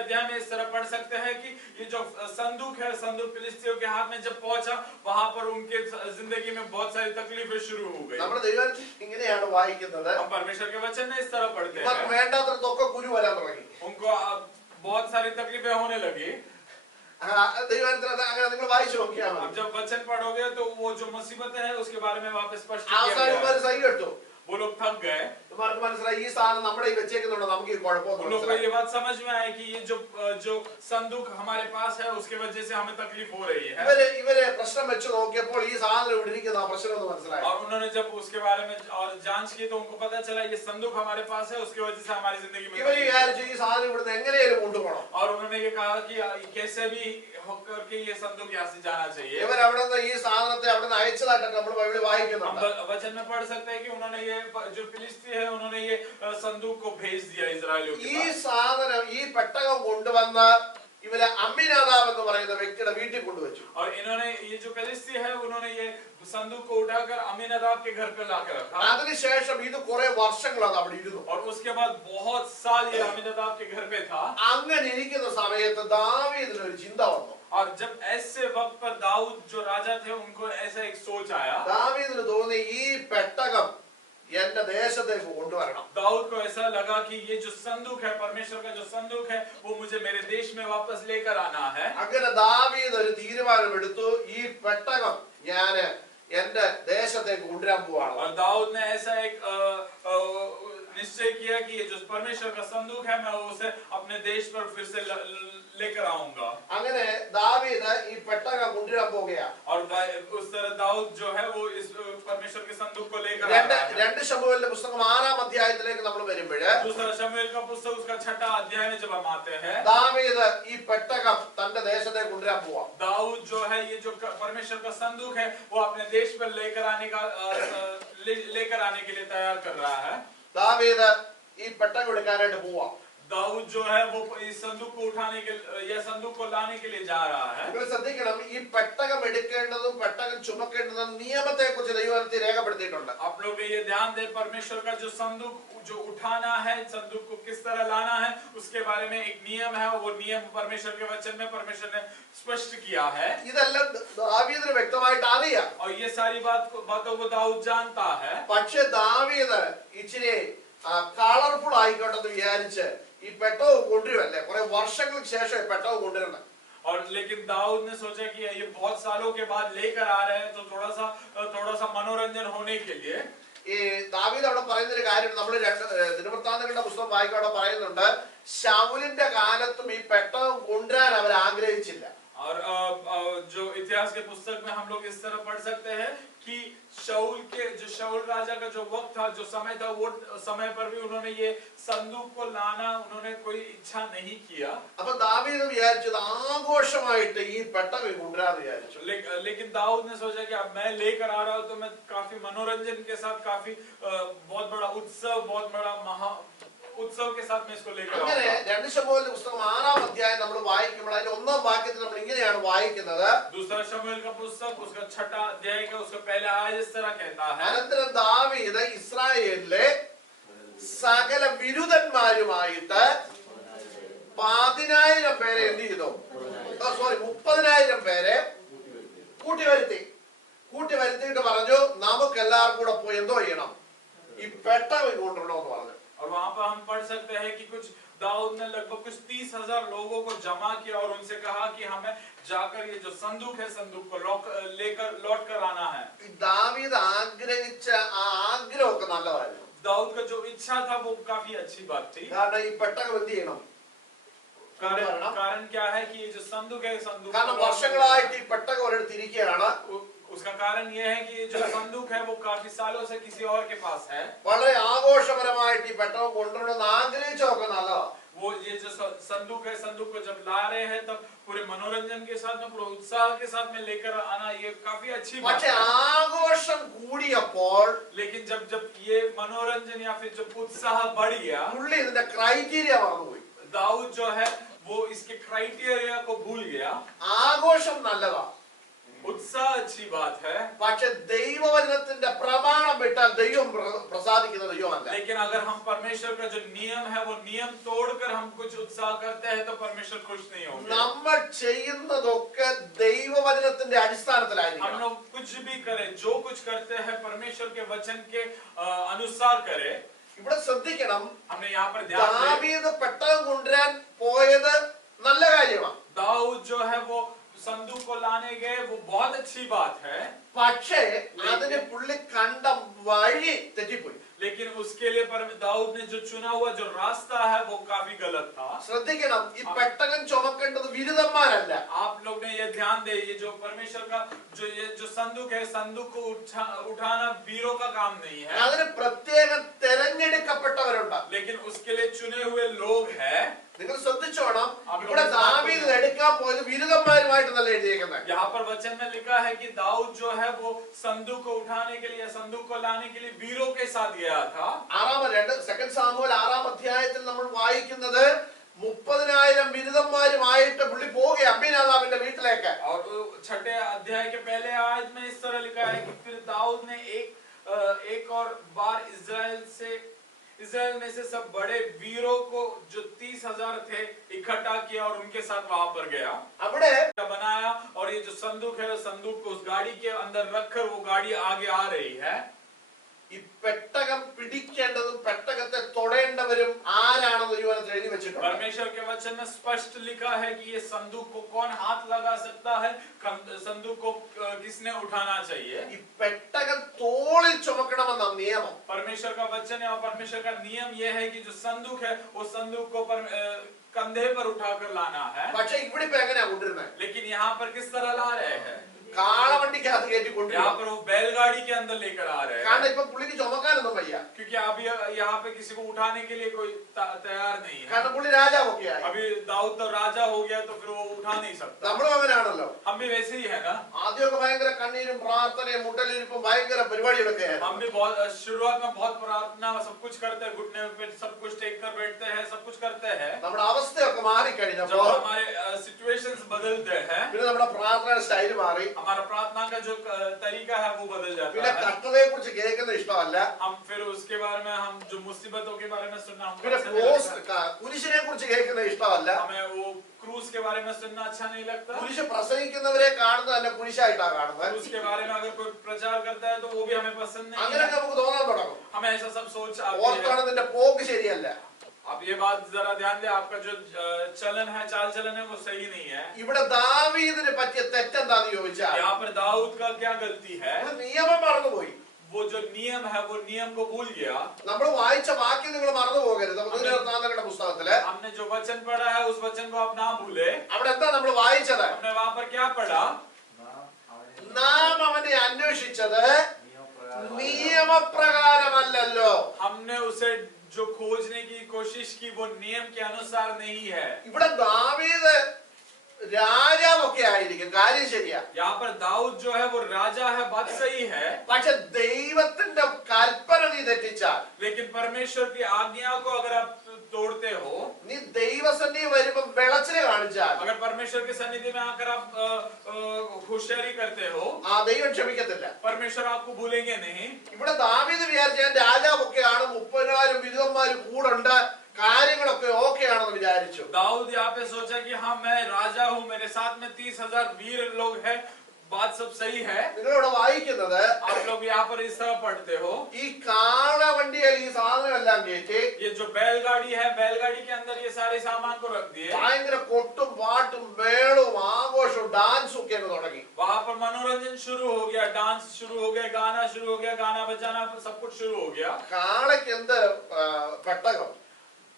अध्याय में इस तरह पढ़ सकते हैं कि ये जो संदूक है, संदूक फिलिस्तियों के हाथ में जब पहुंचा, वहां पर उनके जिंदगी में बहुत सारी तकलीफें शुरू हो गई. നമ്മുടെ ദൈവം ഇങ്ങനെയാണ് വായിക്കുന്നത്. हम परमेश्वर के वचन में इस तरह पढ़ते ഇവർക്ക് हैं. വേണ്ടാത്തടത്തൊക്കെ കുരു വരാൻ തുടങ്ങി. उनको बहुत सारी तकलीफें होने लगी. ദൈവത്തിന് അങ്ങനെ നിങ്ങൾ വായിച്ചു നോക്കിയാൽ अब മതി. जब वचन पढ़ोगे तो वो जो मुसीबतें हैं उसके बारे में वापस स्पष्ट किया അവസാനം गया है. ഇവര് സൈ കെട്ടു. वो लोग थक गए. ഇവർക്ക് മനസ്സിലായി ഈ സാധനം നമ്മുടെ ഈ വെച്ചേക്കുന്നുണ്ട്, നമുക്ക് ഈ उन കുഴപ്പമൊന്നും लोगों को മനസ്സിലായി. ये बात समझ में आई कि ये जो संदूक हमारे पास है उसके वजह से हमें तकलीफ हो रही है. ഇവര് പ്രശ്നം വെച്ച് നോക്കിയപ്പോൾ ഈ സാധനം ഇവിടെ ഇരിക്കുന്ന ആ പ്രശ്നം എന്ന് മനസ്സിലായി. और उन्होंने जब उसके बारे में और जांच की तो उनको पता चला ये संदूक हमारे पास है, उसकी वजह से हमारी जिंदगी में ഇവര് तकलीफ है. വിചാരിച്ചു ഈ സാധനം ഇവിടുന്ന് എങ്ങനെയാലും കൊണ്ടുപോകണം. और उन्होंने ये कहा कि कैसे भी होकर के ये संदूक यहाँ से जाना चाहिए. ഇവർ അവിടുന്ന് ഈ സാധനത്തെ അവിടുന്ന് അയച്ചതായിട്ടൊക്കെ നമ്മൾ ബൈബിളിൽ हम വായിക്കുന്നുണ്ട്. वचन में पढ़ सकते हैं कि उन्होंने ये जो फिलिस्ती है उन्होंने ये संदूक को भेज दिया इजराइलियों के ഈ पास. സാധനം ഈ പെട്ടകം കൊണ്ടുവന്ന് ഇവര് അമ്മിനാദാബ് എന്ന് പറയുന്ന വ്യക്തിയുടെ വീട്ടിൽ കൊണ്ടുവച്ചു. और इन्होंने ये जो फिलिस्ती है उन्होंने ये संदूक को उठाकर अमीनादाब के घर पे लाकर रखा. അതിനുശേഷം ഇത് കുറെ വർഷങ്ങളാണ് അവിടെ ഇരുന്നു. और उसके बाद बहुत साल ये अमीनादाब के घर पे था. അങ്ങനെ ഇരിക്കുന്ന സമയത്ത് ദാവീദിന് ഒരു ചിന്ത വന്നു. और जब ऐसे वक्त पर दाऊद जो राजा थे उनको ऐसा एक सोच आया. ദാവീദിന് തോന്നി ഈ പെട്ടകം എന്റെ ദേശത്തേക്ക് കൊണ്ടുവരണം. दाऊद को ऐसा लगा कि ये जो संदूक है, परमेश्वर का जो संदूक है, वो मुझे मेरे देश में वापस लेकर आना है. അങ്ങനെ ദാവീദ് ഒരു തീരുമാനമെടുത്തു, ഈ പെട്ടകം ഞാന് എന്റെ ദേശത്തേക്ക് കൊണ്ടുവരാൻ പോവാണ്. और दाऊद ने ऐसा एक निश्चय किया कि ये जो परमेश्वर का संदूक है मैं उसे अपने देश पर फिर से लेकर आऊंगा. അങ്ങനെ ദാവീദ് ഈ പെട്ടകം കൊണ്ടുവരാൻ പോകുകയാണ്. और उस तरह दाऊद जो है वो इस परमेश्वर के संदूक को लेकर आ रहा है. 2 ശമൂവേലിന്റെ പുസ്തകം 6-ാം അധ്യായത്തിലേക്ക് നമ്മൾ വരുമ്പോൾ दूसरा शमूएल का पुस्तक उसका 6ठा अध्याय में जब हम आते हैं, ദാവീദ് ഈ പെട്ടകം തന്റെ ദേശത്തേക്ക് കൊണ്ടുവരാൻ പോവാ. दाऊद जो है ये जो परमेश्वर का संदूक है वो अपने देश पर लेकर आने के लिए तैयार कर रहा है. ദാവീദ് ഈ പെട്ടകം എടുക്കാനായിട്ട് പോവാ. दाऊद जो है वो इस संदूक को उठाने के या संदूक को लाने के लिए जा रहा है. നിങ്ങൾ ശ്രദ്ധിക്കണം, ഈ പെട്ടകം എടുക്കേണ്ടതും പെട്ടകം ചുമക്കേണ്ടതും നിയമത്തെ കുറിച്ച് ദൈവത്തിൽ രേഖപ്പെടുത്തിയിട്ടുണ്ട്. आप लोग ये ध्यान दें, परमेश्वर का जो संदूक जो उठाना है, संदूक को किस तरह लाना है, उसके बारे में एक नियम है. वो नियम परमेश्वर के वचन में परमेश्वर ने स्पष्ट किया है. ഇതെല്ലാം ദാവീദിന് വ്യക്തമായിട്ട് അറിയാം. और ये सारी बातों को दाऊद जानता है. പക്ഷെ ദാവീദ് ഇച്ചിരി കളർഫുൾ ആയിക്കോട്ടെ എന്ന് വിചാരിച്ച് ഈ പെട്ടകം കൊണ്ടുവരല്ലേ, കുറെ വർഷങ്ങൾക്ക് ശേഷം ഈ പെട്ടകം കൊണ്ടുവരണം. और लेकिन दाऊद ने सोचा कि ये बहुत सालों के बाद लेकर आ रहे हैं तो थोड़ा सा मनोरंजन होने के लिए. ഈ ദാവീദ് അവിടെ പറയുന്ന ഒരു കാര്യം നമ്മൾ ദിനവൃത്താന്തങ്ങളുടെ പുസ്തകം വായിക്കുമ്പോൾ അവിടെ പറയുന്നുണ്ട്, ശൗലിന്റെ കാലത്തും ഈ പെട്ടകം കൊണ്ടുവരാൻ അവർ ആഗ്രഹിച്ചില്ല. और जो इतिहास के पुस्तक में हम लोग इस तरह पढ़ सकते हैं कि शाऊल राजा का जो वक्त था, जो समय था, वो समय पर भी उन्होंने ये संदूक को लाना उन्होंने कोई इच्छा नहीं किया। അപ്പൊ ദാവീദ് വിചാരിച്ചത് ആഘോഷമായിട്ട് ഈ പെട്ടകം കൊണ്ടുവരാന്ന് വിചാരിച്ചു. लेकिन दाऊद ने सोचा कि अब मैं लेकर आ रहा हूं तो मैं काफी मनोरंजन के साथ, काफी बहुत बड़ा उत्सव, बहुत बड़ा महा उत्सव के साथ मैं इसको लेकर അങ്ങനെ आऊंगा। 2 ശമൂവേലിന്റെ പുസ്തകം 6-ാം അധ്യായം നമ്മൾ വായിക്കുമ്പോൾ അതിന്റെ 1-ാം വാക്യത്തിൽ നമ്മൾ ഇങ്ങനെയാണ് വായിക്കുന്നത്. दूसरा शमूएल का पुस्तक उसका 6वां अध्याय का उसका पहला आयत इस तरह कहता है, അനന്തരം ദാവീദ് ഇസ്രായേലിലെ സകല വിരുദ്ധന്മാരുമായിട്ട് 10,000 പേരെ എന്ത് ചെയ്തു? 30,000 പേരെ കൂട്ടി വരുത്തിയിട്ട് പറഞ്ഞു, നമുക്ക് എല്ലാവർക്കും കൂടെ പോയി എന്തോ ചെയ്യണം, ഈ പെട്ടകം കൊണ്ടുവരണമെന്ന് പറഞ്ഞു. और वहां पर हम पढ़ सकते हैं कि कुछ दाऊद ने लगभग कुछ 30,000 लोगों को जमा किया और उनसे कहा कि हमें जाकर ये जो संदूक है, संदूक को लेकर लौट कर आना है। ദാവീദ് ആഗ്രഹിച്ച ആ ആഗ്രഹമൊക്കെ നല്ലതായിരുന്നു. दाऊद का जो इच्छा था वो काफी अच्छी बात थी। കാരണം ഈ പെട്ടകം എന്ത് ചെയ്യണം? कारण क्या है कि ये जो संदूक है, संदूक കാരണം വർഷങ്ങളായിട്ട് ഈ പെട്ടകം ഒരിടത്ത് ഇരിക്കുകയാണ്. उसका कारण ये है कि ये जो संदूक है वो काफी सालों से किसी और के पास है। വളരെ ആഘോഷപരമായിട്ട് ഈ പെട്ടകം കൊണ്ടുവരണമെന്ന് ആഗ്രഹിച്ചൊക്കെ നല്ലതാ. वो ये जो संदूक है, संदूक को जब ला रहे हैं तब पूरे मनोरंजन के साथ में, पूरे उत्साह के साथ में लेकर आना ये काफी अच्छी बात പക്ഷെ है। ആഘോഷം കൂടിയപ്പോൾ लेकिन जब ये मनोरंजन या फिर जब उत्साह बढ़ गया, പുള്ളി ഇതിന്റെ ക്രൈറ്റീരിയ മറന്നുപോയി. दाऊद जो है वो इसके क्राइटेरिया को भूल गया। ആഘോഷം നല്ലതാ, उत्साह अच्छी बात है, പക്ഷെ ദൈവവചനത്തിന്റെ പ്രമാണം വിട്ടാൽ ദൈവം പ്രസാദിക്കുന്ന ദൈവമല്ല. लेकिन अगर हम परमेश्वर का जो नियम है वो नियम तोड़कर हम कुछ उत्साह करते हैं तो परमेश्वर खुश नहीं होंगे। നമ്മൾ ചെയ്യുന്നതൊക്കെ ദൈവവചനത്തിന്റെ हम അടിസ്ഥാനത്തിലായിരിക്കണം. लोग कुछ भी करें, जो कुछ करते हैं परमेश्वर के वचन के अनुसार करें। ഇവിടെ ശ്രദ്ധിക്കണം, हमने यहाँ पर ध्यान दें, ദാവീദ് പെട്ടകം കൊണ്ടുവരാൻ പോയത് നല്ല കാര്യമാണ്. दाऊद जो है वो संदूक को लाने गए, वो बहुत अच्छी बात है, പക്ഷേ അതിന് പുള്ളി കണ്ട വഴി തെറ്റിപ്പോയി. लेकिन उसके लिए दाऊद ने जो चुना हुआ जो रास्ता है वो काफी गलत था। ശ്രദ്ധിക്കണം, ഈ പെട്ടകം ചുമക്കേണ്ടത് വിരുദ്ധന്മാരല്ല. आप लोग ने ये ध्यान दे, ये जो परमेश्वर का ये जो संदूक है, संदूक को उठाना वीरों का काम नहीं है, അതിന് പ്രത്യേകം തെരഞ്ഞെടുക്കപ്പെട്ടവരുണ്ട്. लेकिन उसके लिए चुने हुए लोग हैं। നിങ്ങൾ ശ്രദ്ധിച്ചോണം, ഇവിടെ ദാവീദ് എടുക്കാൻ പോയത് വിരുദ്ധന്മാരുമായിട്ട് നല്ല എഴുതിയേക്കുന്നത്. यहाँ पर वचन में लिखा है कि दाऊद जो है वो संदूक को उठाने के लिए, संदूक को लाने के लिए वीरों के साथ गया था। 2 സാമുവേൽ 6-ാം അധ്യായത്തിൽ നമ്മൾ വായിക്കുന്നത് 30,000 വിരുദ്ധന്മാരുമായിട്ട് പുള്ളി പോവുക അബീനാദാബിന്റെ വീട്ടിലേക്ക്. और 6 अध्याय के पहले आयत में इस तरह लिखा है कि फिर दाऊद ने एक और बार इस्राएल में से सब बड़े वीरों को जो 30,000 थे इकट्ठा किया और उनके साथ वहां पर गया, അവിടെ बनाया। और ये जो संदूक है, संदूक को उस गाड़ी के अंदर रखकर वो गाड़ी आगे आ रही है। ഈ പെട്ടകം പിടിക്കേണ്ടതും പെട്ടകത്തെ തൊടേണ്ടവരും ആരാണെന്ന് ദൈവവചനത്തിൽ എഴുതി വെച്ചിട്ടുണ്ട്. परमेश्वर के वचन में स्पष्ट लिखा है कि ये संदूक को कौन हाथ लगा सकता है, संदूक को किसने उठाना चाहिए। ഈ പെട്ടകം തോളിൽ ചുമക്കണമെന്ന നിയമം परमेश्वर का वचन है और परमेश्वर का नियम ये है कि जो संदूक है वो संदूक को कंधे पर उठाकर लाना है। പക്ഷെ ഇവിടെ ഇപ്പൊ എങ്ങനെയാ കൊണ്ടിരുന്നത്? लेकिन यहाँ पर किस तरह ला रहे हैं? കാളവണ്ടിക്കകത്ത് കയറ്റി यहाँ കൊണ്ടുവരും. पर वो बैलगाड़ी के अंदर लेकर आ रहे हैं, കാരണം ഇപ്പൊ പുള്ളിക്ക് ചുമക്കാനൊന്നും വയ്യ. क्योंकि अभी यहाँ पे किसी को उठाने के लिए कोई तैयार नहीं है। കാരണം പുള്ളി രാജാവൊക്കെ ആയി. अभी दाऊद तो राजा हो गया तो फिर वो उठा नहीं सकता। നമ്മളും അങ്ങനെയാണല്ലോ. हम भी वैसे ही है ना। ആദ്യമൊക്കെ ഭയങ്കര കണ്ണീരും പ്രാർത്ഥനയും മുട്ടലിരിപ്പും ഭയങ്കര പരിപാടികളൊക്കെ ആയിരുന്നു. हम भी बहुत शुरुआत में बहुत प्रार्थना सब कुछ करते हैं, घुटने पे सब कुछ टेक कर बैठते हैं, सब कुछ करते हैं। നമ്മുടെ അവസ്ഥയൊക്കെ മാറിക്കഴിഞ്ഞപ്പോ जब हमारे सिचुएशंस बदलते हैं, പിന്നെ നമ്മുടെ പ്രാർത്ഥനയുടെ സ്റ്റൈൽ മാറി. हमारा प्रार्थना का जो तरीका है वो बदल പിന്നെ जाता है। കഷ്ടതയെ കുറിച്ച് കേൾക്കുന്ന ഇഷ്ടമല്ല. हम फिर उसके बारे में, हम जो मुसीबतों के बारे में सुनना हमको പിന്നെ अच्छा नहीं लगता। കുരിശിനെ കുറിച്ച് കേൾക്കുന്ന ഇഷ്ടമല്ല. हमें वो क्रूस के बारे में सुनना अच्छा नहीं लगता। കുരിശ് പ്രസംഗിക്കുന്നവരെ കാണുന്നത് തന്നെ കുരിശായിട്ടാ കാണുന്നത്. क्रूस के बारे में अगर कोई प्रचार करता है तो वो भी हमें पसंद नहीं അങ്ങനെയൊക്കെ है। നമുക്ക് തോന്നാൻ തുടങ്ങും. हमें ऐसा सब सोच आती है। ഓർത്താണ് നിന്റെ പോക്ക് ശരിയല്ല. अब ये बात जरा ध्यान दे, आपका जो चलन है, चाल चलन है वो सही नहीं है। ഇവിടെ ദാവീദിന് പറ്റിയ തെറ്റെന്താന്ന് ചോദിച്ചാൽ यहाँ पर दाऊद का क्या गलती है? നിയമം മറന്നുപോയി. वो जो नियम है वो नियम को भूल गया। നമ്മൾ വായിച്ച വാക്യം നിങ്ങൾ മറന്നു പോകരുത്. പുസ്തകത്തില് हमने जो वचन पढ़ा है उस वचन को आप ना भूले। അവിടെ എന്താ നമ്മൾ വായിച്ചത്? हमने वहां पर क्या पढ़ा? നാം അവനെ അന്വേഷിച്ചത് നിയമപ്രകാരമല്ലല്ലോ. हमने उसे जो खोजने की कोशिश की वो नियम के अनुसार नहीं है. ഇവിടെ ദാവീദ് രാജാവൊക്കെ ആയിരിക്കും, കാര്യം ശരിയാ. यहाँ पर दाऊद जो है वो राजा है, बात सही है. പക്ഷെ ദൈവത്തിന്റെ കൽപ്പന നീ തെറ്റിച്ചാൽ, लेकिन परमेश्वर की आज्ञा को अगर आप तोड़ते हो, നീ ദൈവസന്നിധി വരുമ്പോ വിളച്ചില് കാണിച്ചാൽ, अगर परमेश्वर की सन्निधि में आकर आप होशियारी करते हो, ആ ദൈവം ക്ഷമിക്കത്തില്ല. परमेश्वर आपको भूलेंगे नहीं. ഇവിടെ ദാവീദ് വിചാരിച്ച ഞാൻ രാജാവൊക്കെയാണ്, 30,000 വിധവന്മാര് കൂടുണ്ട്, കാര്യങ്ങളൊക്കെ ഓക്കെ ആണെന്ന് വിചാരിച്ചു. दाऊद यहाँ पे सोचा कि हाँ मैं राजा हूँ, मेरे साथ में 30,000 वीर लोग हैं, बात सब सही है. നിങ്ങളിവിടെ വായിക്കുന്നത്, आप लोग यहाँ पर इस तरह पढ़ते हो, ഈ കാളവണ്ടിയിൽ ഈ സാധനം എല്ലാം കയറ്റി ये जो बैलगाड़ी है, बैलगाड़ी के अंदर ये सारे सामान को रख दिए. ഭയങ്കര കൊട്ടും പാട്ടും മേളവും ആഘോഷവും ഡാൻസും ഒക്കെ അങ്ങ് തുടങ്ങി. वहाँ पर मनोरंजन शुरू हो गया, डांस शुरू हो गया, गाना शुरू हो गया, गाना बजाना सब कुछ शुरू हो गया. കാളയ്ക്ക് എന്ത് പെട്ടകം,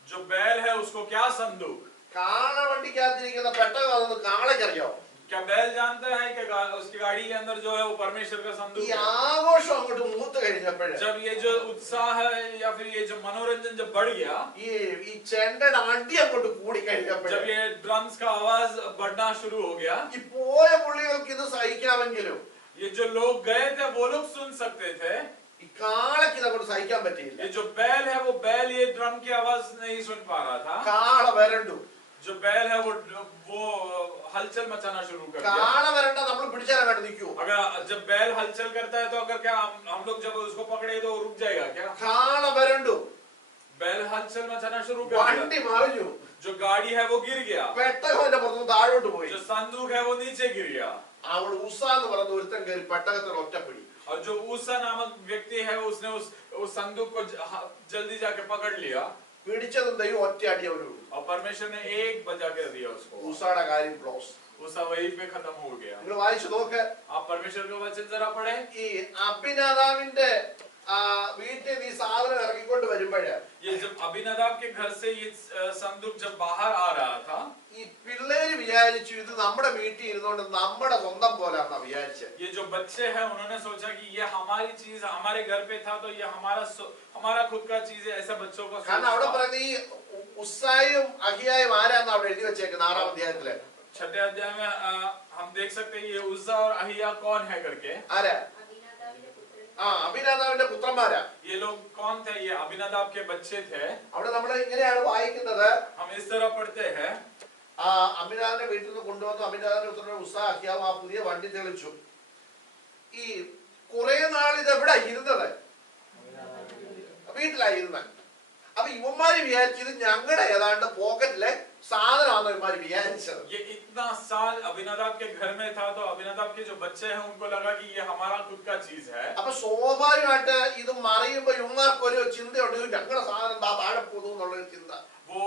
जो बैल है उसको क्या संदूक, കാളവണ്ടിക്കകത്തിരിക്കുന്ന പെട്ടകം അതൊന്ന് കാളയ്ക്കറിയോ? क्या बैल जानता है कि उसकी गाड़ी के अंदर जो है वो परमेश्वर का ഈ संदूक है. ആഘോഷം അങ്ങോട്ട് മൂത്ത് കഴിഞ്ഞപ്പോഴേ, जब ये जो उत्साह है या फिर ये जो मनोरंजन जब बढ़ गया, ഈ ചെണ്ടയുടെ അടി അങ്ങോട്ട് കൂടി കഴിഞ്ഞപ്പോഴേ, जब ये ड्रम्स का आवाज बढ़ना शुरू हो गया, ഈ പോയ പുള്ളികൾക്ക് ഇത് സഹിക്കാമെങ്കിലും ये जो लोग गए थे वो लोग सुन सकते थे, ഈ കാളയ്ക്ക് ഇതങ്ങോട്ട് സഹിക്കാൻ പറ്റിയില്ല. ये जो बैल है वो बैल ये ड्रम की आवाज नहीं सुन पा रहा था. കാള വരണ്ടു. जो बैल है वो हलचल मचाना शुरू कर दिया. കാള വരണ്ട നമ്മൾ പിടിച്ചാൽ അങ്ങോട്ട് നിൽക്കൂ. अगर जब बैल हलचल करता है तो अगर क्या हम लोग जब उसको पकड़े तो रुक जाएगा क्या? കാള വരണ്ടു. बैल हलचल मचाना शुरू कर दिया. വണ്ടി മറിഞ്ഞു. जो गाड़ी है वो गिर गया, പെട്ടകം അതിന്റെ പുറത്ത് താഴോട്ട് പോയി. जो संदूक है वो नीचे गिर गया. അവിടെ ഉസ എന്ന് പറഞ്ഞ ഒരുത്തൻ കയറി പെട്ടകത്തിൽ ഒറ്റപ്പിടി. और जो ऊसा नामक व्यक्ति है उसने उस संदूक को जल्दी जाके पकड़ लिया പിടിച്ചതും ദൈവം ഒറ്റയടി അവരോട്. और परमेश्वर ने एक बजा कर दिया उसको. ഉസയുടെ കാര്യം ക്ലോസ്. ऊसा वहीं पे खत्म हो गया. നിങ്ങൾ വായിച്ചു നോക്ക്. आप परमेश्वर का वचन जरा पढ़े. ഈ അഭിനാദാവിന്റെ വീട്ടിൽ ഈ സാധനം ഇറക്കിക്കൊണ്ട് വരുമ്പോഴേ, ये जब अभिनदाब के घर से ये संदूक जब बाहर आ रहा था, ഈ പിള്ളേര് വിചാരിച്ചു ഇത് നമ്മുടെ വീട്ടിൽ ഇരുന്നോണ്ട് നമ്മുടെ സ്വന്തം പോലാന്നാ വിചാരിച്ചത്. ये जो बच्चे हैं उन्होंने सोचा कि ये हमारी चीज हमारे घर पे था तो ये हमारा खुद का चीज है, ऐसा बच्चों का കാരണം അവിടെ പറയുന്ന ഈ ഉസ്സായും അഹിയായും ആരാന്ന് അവിടെ എഴുതി വെച്ചേക്കുന്നത് 6-ാം അധ്യായത്തില്. 6 अध्याय में हम देख सकते हैं ये उज्जा और अहिया कौन है करके. ആരാ? അഭിനാദാവിന്റെ പുത്രന്മാരാ. ये लोग कौन थे? ये अभिनदाब के बच्चे थे. അവിടെ നമ്മൾ ഇങ്ങനെയാണ് വായിക്കുന്നത്. हम इस तरह पढ़ते हैं, അഭിനാദിനെ വീട്ടിൽ നിന്ന് കൊണ്ടുവന്നു. അഭിനാദിന്റെ പുത്രൻ ഉസ്സ അഹിയാവ് ആ പുതിയ വണ്ടി തെളിച്ചു. ഈ കുറെ നാൾ ഇത് എവിടെ ഇരുന്നത്? വീട്ടിലായിരുന്നത്. അപ്പൊ ഇവന്മാര് വിചാരിച്ചത് ഞങ്ങളുടെ ഏതാണ്ട് പോക്കറ്റിലെ സാധനമാണെന്ന് ഇവന്മാര് വിചാരിച്ചത്. ये इतना साल अभिनदाब के घर में था तो अभिनदाब के जो बच्चे हैं उनको लगा कि ये हमारा खुद का चीज है. അപ്പൊ സ്വാഭാവികമായിട്ട് ഇത് മറിയുമ്പോ ഇവന്മാർക്ക് ഒരു ചിന്തയുണ്ട്, ഞങ്ങളുടെ സാധനം താഴെ പോകുന്നു എന്നുള്ളൊരു ചിന്ത. वो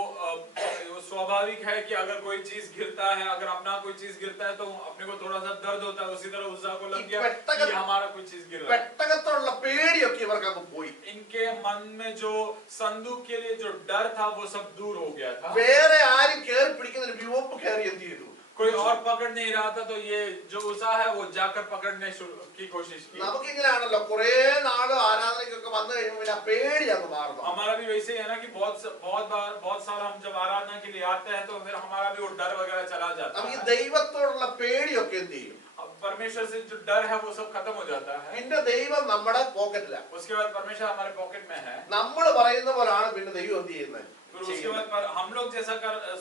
स्वाभाविक है कि अगर कोई चीज गिरता है, अगर अपना कोई चीज गिरता है तो अपने को थोड़ा सा दर्द होता है. उसी तरह उज्जा को लग गया कि हमारा कोई चीज गिर रहा है. പെട്ടകത്തോടുള്ള പേടിയൊക്കെ ഇവർക്ക് അങ്ങ് പോയി. इनके मन में जो संदूक के लिए जो डर था वो सब दूर हो गया था. വേറെ ആരും കേറി പിടിക്കുന്നതിന് വിവപ്പ് കയറി എന്ത് ചെയ്തു? कोई और पकड़ नहीं रहा था तो ये जो उसा है वो जाकर पकड़ने की कोशिश की. നമുക്കിങ്ങനെയാണല്ലോ, കുറെ നാള് ആരാധനയ്ക്കൊക്കെ വന്നു കഴിയുമ്പോൾ പിന്നെ പേടി അങ്ങ് മാറുന്നു. हमारा भी वैसे ही है ना कि बहुत साल हम जब आराधना के लिए आते हैं तो फिर हमारा भी वो डर वगैरह चला जाता നമുക്ക് ഈ है. ദൈവത്തോടുള്ള പേടിയൊക്കെ എന്ത് ചെയ്യും? अब परमेश्वर से जो डर है वो सब खत्म हो जाता है. പിന്നെ ദൈവം നമ്മുടെ പോക്കറ്റിലാണ്. उसके बाद परमेश्वर हमारे पॉकेट में है. നമ്മൾ പറയുന്ന പോലാണ് പിന്നെ ദൈവം എന്ത് ചെയ്യുന്നത്? फिर उसके बाद हम लोग जैसा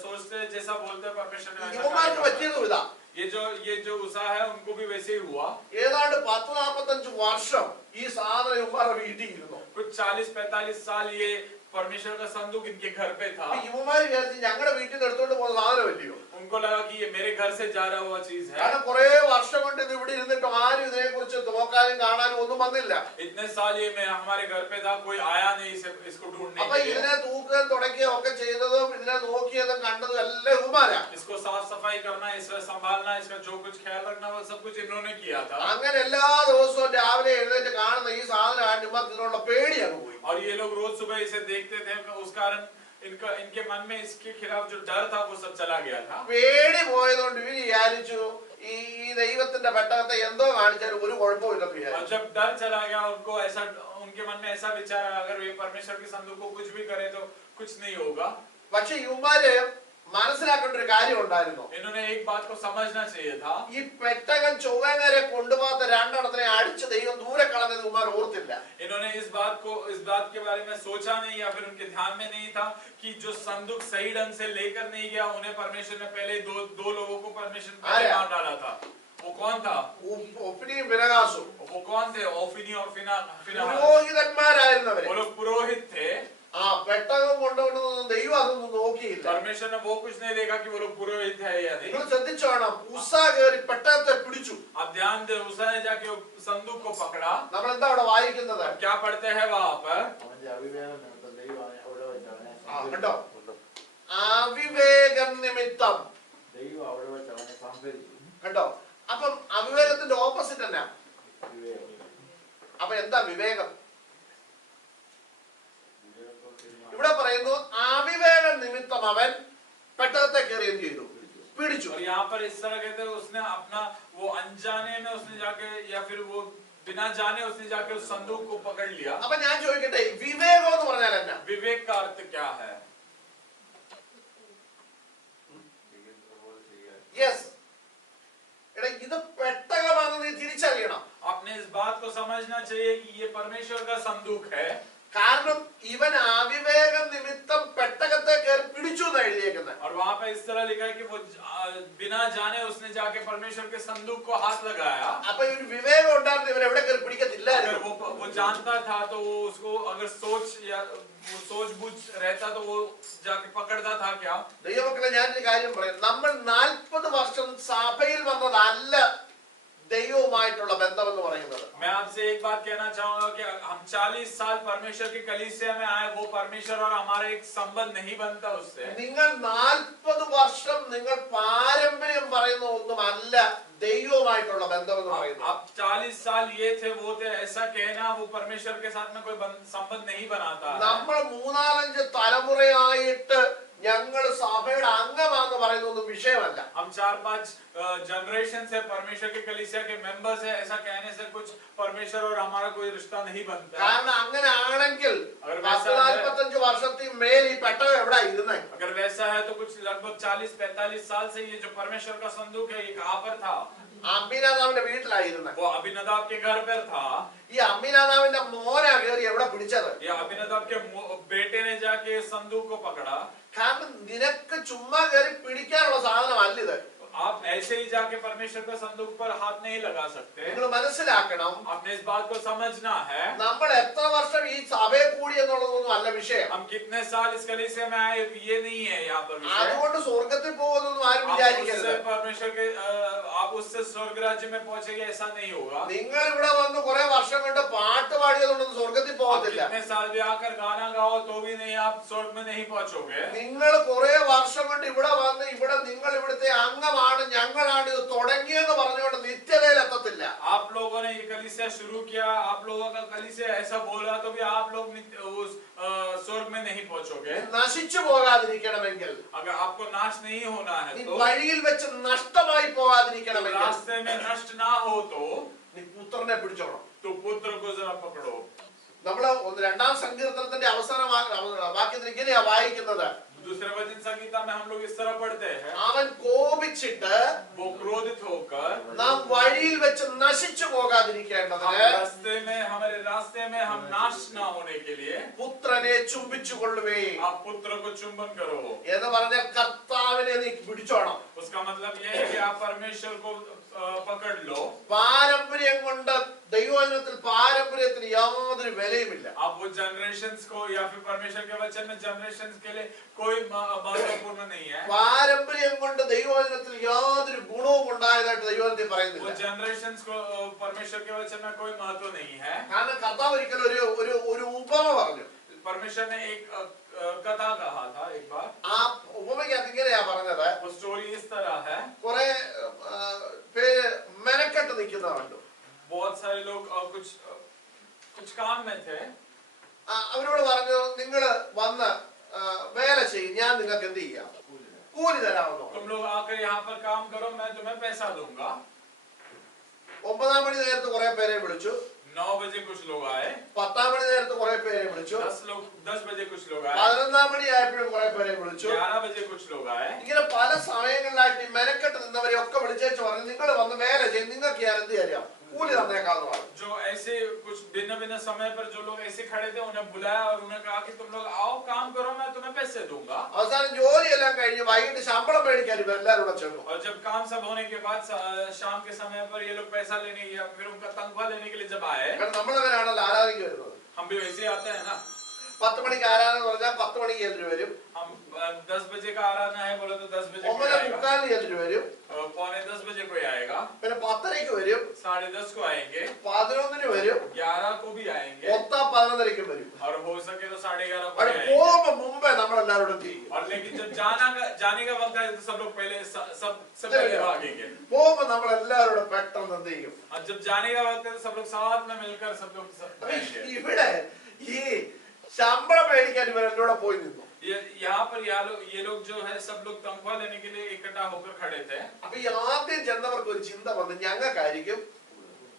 सोचते हैं, जैसा बोलते हैं, परमेश्वर ने वैसा ഇവന്മാർക്ക് करेगा. പറ്റിയതും ഇതാ. ये जो उसा है उनको भी वैसे ही हुआ. ഏതാണ്ട് 10-45 വർഷം ഈ സാധനം ഇവന്മാരുടെ വീട്ടിൽ ഇരുന്നു. कुछ 40-45 साल ये परमेश्वर का संदूक इनके घर पे था. ഇവന്മാര് വിചാരിച്ചു ഞങ്ങളുടെ വീട്ടിൽ നിന്ന് എടുത്തോണ്ട് പോകുന്ന സാധനമല്ലയോ. उनको लगा कि ये मेरे घर से जा रहा हुआ चीज है. കാരണം കുറെ വർഷം കൊണ്ട് ഇത് ഇവിടെ ഇരുന്നിട്ട് ആരും ഇതിനെ കുറിച്ച് നോക്കാനും കാണാനും ഒന്നും വന്നില്ല. इतने साल ये हमारे घर पे था, कोई आया नहीं इसको ढूंढने അപ്പൊ के लिए. ഇതിനെ തൂക്കുകയും തുടക്കുകയും ഒക്കെ ചെയ്തതും ഇതിനെ നോക്കിയതും കണ്ടതും എല്ലാം ഇവന്മാരാ. इसको साफ सफाई करना, इसका संभालना, इसका जो कुछ ख्याल रखना वो सब कुछ इन्होंने किया था. അങ്ങനെ എല്ലാ ദിവസവും രാവിലെ എഴുന്നേറ്റ് കാണുന്ന ഈ സാധനമാണ് ഇവർക്ക് ഇതിനുള്ള പേടി അങ്ങ് പോയി. और ये लोग रोज सुबह इसे देखते थे, उस कारण इनके मन में इसके खिलाफ जो डर था वो सब चला गया था. പേടി പോയതുകൊണ്ട് ഇവര് വിചാരിച്ചു ഈ ദൈവത്തിന്റെ പെട്ടകത്തെ എന്തോ കാണിച്ചാലും ഒരു കുഴപ്പമില്ലെന്ന് और വിചാരിച്ചു. जब डर चला गया उनको ऐसा उनके मन में ऐसा विचार है अगर वे परमेश्वर के संदूक को कुछ भी करे तो कुछ नहीं होगा। പക്ഷെ ഇവന്മാര് മനസ്സിലാക്കേണ്ട ഒരു കാര്യം ഉണ്ടായിരുന്നു. इन्होंने एक बात को समझना चाहिए था। ഈ പെട്ടകം ചൊവ്വ നേരെ കൊണ്ടുപോകാത്ത രണ്ടെണ്ണത്തിനെ അടിച്ച് ദൈവം ദൂരെ കളഞ്ഞത് ഇവന്മാർ ഓർത്തില്ല. इन्होंने इस बात के बारे में सोचा नहीं या फिर उनके ध्यान में नहीं था कि जो संदूक सही ढंग से लेकर नहीं गया उन्हें परमेश्वर ने पहले दो लोगों को परमेश्वर ने पहले मार डाला था। वो कौन था? ഒഫ്നിയും ഫിനെഹാസും. वो कौन थे? ओफनी और फिनेहास। പുരോഹിതന്മാരായിരുന്നവര്. वो लोग पुरोहित थे। ആ പെട്ടകം കൊണ്ടുവന്നത് ദൈവം അതൊന്നും നോക്കിയില്ല. परमेश्वर ने वो कुछ नहीं देखा कि वो लोग पुरोहित है या नहीं। നിങ്ങൾ ശ്രദ്ധിച്ചോണം, ഉസ്സ കയറി പെട്ടകത്തെ പിടിച്ചു. अब ध्यान दे, उसा ने जाके संदूक को पकड़ा। നമ്മൾ എന്താ അവിടെ വായിക്കുന്നത്? क्या पढ़ते हैं वहां पर? കണ്ടോ, അവിവേകം നിമിത്തം. കണ്ടോ, അപ്പം അവിവേകത്തിന്റെ ഓപ്പോസിറ്റ് എന്നാ? അപ്പൊ എന്താ വിവേകം? ഇവിടെ പറയുന്നു അവിവേക നിമിത്തം അവൻ പെട്ടകത്തെ കയറി എന്ത് ചെയ്തു? പിടിച്ചു. और यहाँ पर इस तरह कहते हैं उसने अपना वो अनजाने में उसने जाके या फिर वो बिना जाने उसने जाके उस संदूक को पकड़ लिया। അപ്പൊ ഞാൻ ചോദിക്കട്ടെ, വിവേകം എന്ന് പറഞ്ഞാൽ എന്നാ? विवेक का अर्थ क्या है? യെസ്, എടാ ഇത് പെട്ടകമാണെന്ന് നീ തിരിച്ചറിയണം. आपने इस बात को समझना चाहिए कि ये परमेश्वर का संदूक है। കാരണം ഇവൻ അവിവേകം നിമിത്തം പെട്ടകത്തെ കയറി പിടിച്ചു എന്ന് എഴുതിയേക്കുന്നത്. और वहां पे इस तरह लिखा है कि वो बिना जाने उसने जाके परमेश्वर के संदूक को हाथ लगाया। അപ്പൊ ഒരു വിവേകം ഉണ്ടായിരുന്നു, ഇവൻ എവിടെ കയറി പിടിക്കത്തില്ലായിരുന്നു. अगर वो जानता था तो वो उसको अगर सोच या वो सोच बूझ रहता तो वो जाके पकड़ता था क्या? ദൈവമക്കളെ, ഞാനൊരു കാര്യം പറയാം. നമ്മൾ 40 വർഷം സഭയിൽ വന്നതല്ല ദൈവവുമായിട്ടുള്ള ബന്ധം എന്ന് പറയുന്നത്. मैं आपसे एक बात कहना चाहूंगा कि हम 40 साल परमेश्वर की कलीसिया में आए, वो परमेश्वर और हमारा एक संबंध नहीं बनता उससे। നിങ്ങൾ 40 വർഷം നിങ്ങൾ പാരമ്പര്യം പറയുന്ന ഒന്നുമല്ല ദൈവവുമായിട്ടുള്ള ബന്ധം എന്ന് പറയുന്നത്. अब 40 साल ये थे वो थे ऐसा कहना वो परमेश्वर के साथ में कोई संबंध नहीं बनाता। നമ്മൾ 3-4 തലമുറയായിട്ട് ഞങ്ങൾ സഭയുടെ അംഗമാണെന്ന് പറയുന്നൊന്നും വിഷയമല്ല. हम 4-5 जनरेशन से परमेश्वर के कलीसिया के मेंबर्स है ऐसा कहने से कुछ परमेश्वर और हमारा कोई रिश्ता नहीं बनता। കാരണം അങ്ങനെ ആണെങ്കിൽ 40-45 വർഷത്തിൽ മേൽ ഈ പെട്ടകം എവിടെ ഇരുന്നേ? अगर वैसा है तो कुछ लगभग 40-45 साल से ये जो परमेश्वर का संदूक है ये कहां पर था? അമ്മിനാദാവിന്റെ വീട്ടിലായിരുന്നു. वो अभिनदाब के घर पर था। ഈ അമ്മിനാദാവിന്റെ മോനാ കയറി എവിടെ പിടിച്ചത്? ये अभिनदाब के बेटे ने जाके संदूक को पकड़ा। കാരണം നിനക്ക് ചുമ്മാ കയറി പിടിക്കാനുള്ള സാധനമല്ല ഇത്. आप ऐसे ही जाके परमेश्वर के संदूक पर हाथ नहीं लगा सकते। നിങ്ങൾ മനസ്സിലാക്കണം, आपने इस बात को समझना है। നമ്മൾ എത്ര വർഷം ഈ സഭയിൽ കൂടി എന്നുള്ളതൊന്നും അല്ല വിഷയം. हम कितने साल इस कलीसिया में आए ये नहीं है यहाँ पर विषय। അതുകൊണ്ട് സ്വർഗത്തിൽ പോകുന്നൊന്നും ആരും വിചാരിക്കരുത്. परमेश्वर के आप उससे स्वर्ग राज्य में पहुंचेंगे ऐसा नहीं होगा। നിങ്ങൾ ഇവിടെ വന്ന് കുറെ വർഷം കൊണ്ട് പാട്ട് പാടിയതുകൊണ്ടൊന്നും സ്വർഗത്തിൽ പോകത്തില്ല. कितने साल भी आकर गाना गाओ तो भी नहीं आप स्वर्ग में नहीं पहुंचोगे। നിങ്ങൾ കുറെ വർഷം കൊണ്ട് ഇവിടെ വന്ന് ഇവിടെ നിങ്ങൾ ഇവിടുത്തെ അംഗമാണ് ഞങ്ങളാണ് ഇത് തുടങ്ങിയെന്ന് പറഞ്ഞുകൊണ്ട് നിത്യതയിൽ എത്തത്തില്ല. आप लोगों ने ये कलीसिया शुरू किया, आप लोगों का कलीसिया ऐसा बोला तो भी आप लोग उस स्वर्ग में नहीं पहुंचोगे। നശിച്ചു പോകാതിരിക്കണമെങ്കിൽ, अगर आपको नाश नहीं होना है तो വഴിയിൽ വെച്ച് നഷ്ടമായി പോകാതിരിക്കണമെങ്കിൽ, रास्ते में नष्ट ना हो तो നീ പുത്രനെ പിടിച്ചോണം. तो पुत्र को जरा पकड़ो। നമ്മള് 2-ാം സങ്കീർത്തനത്തിന്റെ അവസാന വാക്യത്തിൽ ഇങ്ങനെയാ വായിക്കുന്നത്. दूसरे वचन संहिता में हम लोग इस तरह पढ़ते हैं, അവൻ കോപിച്ചിട്ട് वो क्रोधित होकर നാം വഴിയിൽ വെച്ച് നശിച്ചു പോകാതിരിക്കേണ്ടതിന് हमारे रास्ते में हम नाश ना होने के लिए പുത്രനെ ചുംബിച്ചു കൊള്ളുവേ. आप पुत्र को चुंबन करो। എന്ന് പറഞ്ഞ കർത്താവിനെ നീ പിടിച്ചോണം. उसका मतलब ये है कि आप परमेश्वर को पकड़ लो। പാരമ്പര്യം കൊണ്ട് ദൈവവചനത്തിൽ പാരമ്പര്യത്തിന് യാതൊരു വിലയുമില്ല. आप वो जनरेशंस को या फिर परमेश्वर के वचन में जनरेशंस के लिए कोई महत्वपूर्ण नहीं है। പാരമ്പര്യം കൊണ്ട് ദൈവവചനത്തിൽ യാതൊരു ഗുണവും ഉണ്ടായതായിട്ട് ദൈവവചനത്തിൽ പറയുന്നില്ല. वो जनरेशंस को परमेश्वर के वचन में कोई महत्व नहीं है। കാരണം കർത്താവ് ഒരിക്കലും ഒരു ഉപമ പറഞ്ഞു. परमेश्वर ने एक कथा कहा था एक बार। ആ ഉപമയ്ക്കകത്ത് ഇങ്ങനെയാ പറഞ്ഞത്. वो स्टोरी इस तरह है, കുറെ പേര് മെനക്കെട്ട് നിൽക്കുന്നവരുണ്ട്. बहुत सारे लोग कुछ काम में थे। അവരോട് പറഞ്ഞു, നിങ്ങള് വന്ന് വേല ചെയ്യും, ഞാൻ നിങ്ങൾക്ക് എന്ത് ചെയ്യാം? കൂലി തരാമെന്നോ. तुम लोग आकर यहाँ पर काम करो, मैं तुम्हें पैसा दूंगा। 9-ാം മണി നേരത്ത് കുറെ പേരെ വിളിച്ചു. 9 बजे कुछ लोग आए, 10 മണി നേരത്ത് കുറെ പേരെ വിളിച്ചു, 10 बजे कुछ लोग आए, 11 മണി ആയപ്പോഴും കുറെ പേരെ വിളിച്ചു. 11 बजे कुछ लोग आए. ഇങ്ങനെ പല സമയങ്ങളിലായിട്ട് ഈ മെനക്കെട്ട് നിന്നവരെ ഒക്കെ വിളിച്ചേച്ച് പറഞ്ഞു നിങ്ങൾ വന്ന് വേല ചെയ്യും, നിങ്ങൾക്ക് ഞാൻ എന്ത് തരാം, കൂലി തന്നേക്കാന്ന് പറഞ്ഞു. जो ऐसे कुछ भिन्न भिन्न समय पर जो लोग ऐसे खड़े थे उन्हें बुलाया और उन्हें कहा कि तुम लोग आओ काम करो, मैं तुम्हें पैसे दूंगा. അവസാനം ജോലിയെല്ലാം കഴിഞ്ഞ് വൈകിട്ട് ശമ്പളം മേടിക്കാൻ ഇവരെല്ലാരും കൂടെ ചെന്നു. और जब काम सब होने के बाद शाम के समय पर ये लोग पैसा लेने या फिर उनका तनख्वाह लेने के लिए जब आए, കാരണം നമ്മളവരാണല്ലോ ആരാധിക്ക് വരുന്നത്. हम भी वैसे आते हैं ना. 10 മണിക്ക് ആരാധന പറഞ്ഞാൽ 10 മണിക്ക് എല്ലാവരും വരും. हम 10 बजे का आराधना है बोले तो 10 बजे 9:45 എല്ലാവരും വരും. पौने 10 बजे कोई आएगा, പിന്നെ 10:30 വരും, 10:30 को आएंगे, 11 വരും, 11 को भी आएंगे മൊത്തം 11:30 വരും. और हो सके तो 11:30 को അവിടെ भी आएंगे. പോകുമ്പോ മുമ്പേ നമ്മളെല്ലാവരും ചെയ്യും. और लेकिन जब जाने का वक्त है तो सब लोग पहले सब पहले भागेंगे. പോകുമ്പോ നമ്മളെല്ലാവരും പെട്ടെന്ന് എന്ത് ചെയ്യും. और जब जाने का वक्त है तो सब लोग साथ में मिलकर सब लोग जाएंगे. ഇവിടെ ഈ ശമ്പളം മേടിക്കാൻ ഇവരെന്നോട് പോയി നിന്നു. यहाँ पर ये लोग जो है सब लोग तनख्वाह लेने के लिए इकट्ठा होकर खड़े थे. അപ്പൊ ഈ ആദ്യം ചെന്നവർക്ക് ഒരു ചിന്ത വന്ന് ഞങ്ങൾക്കായിരിക്കും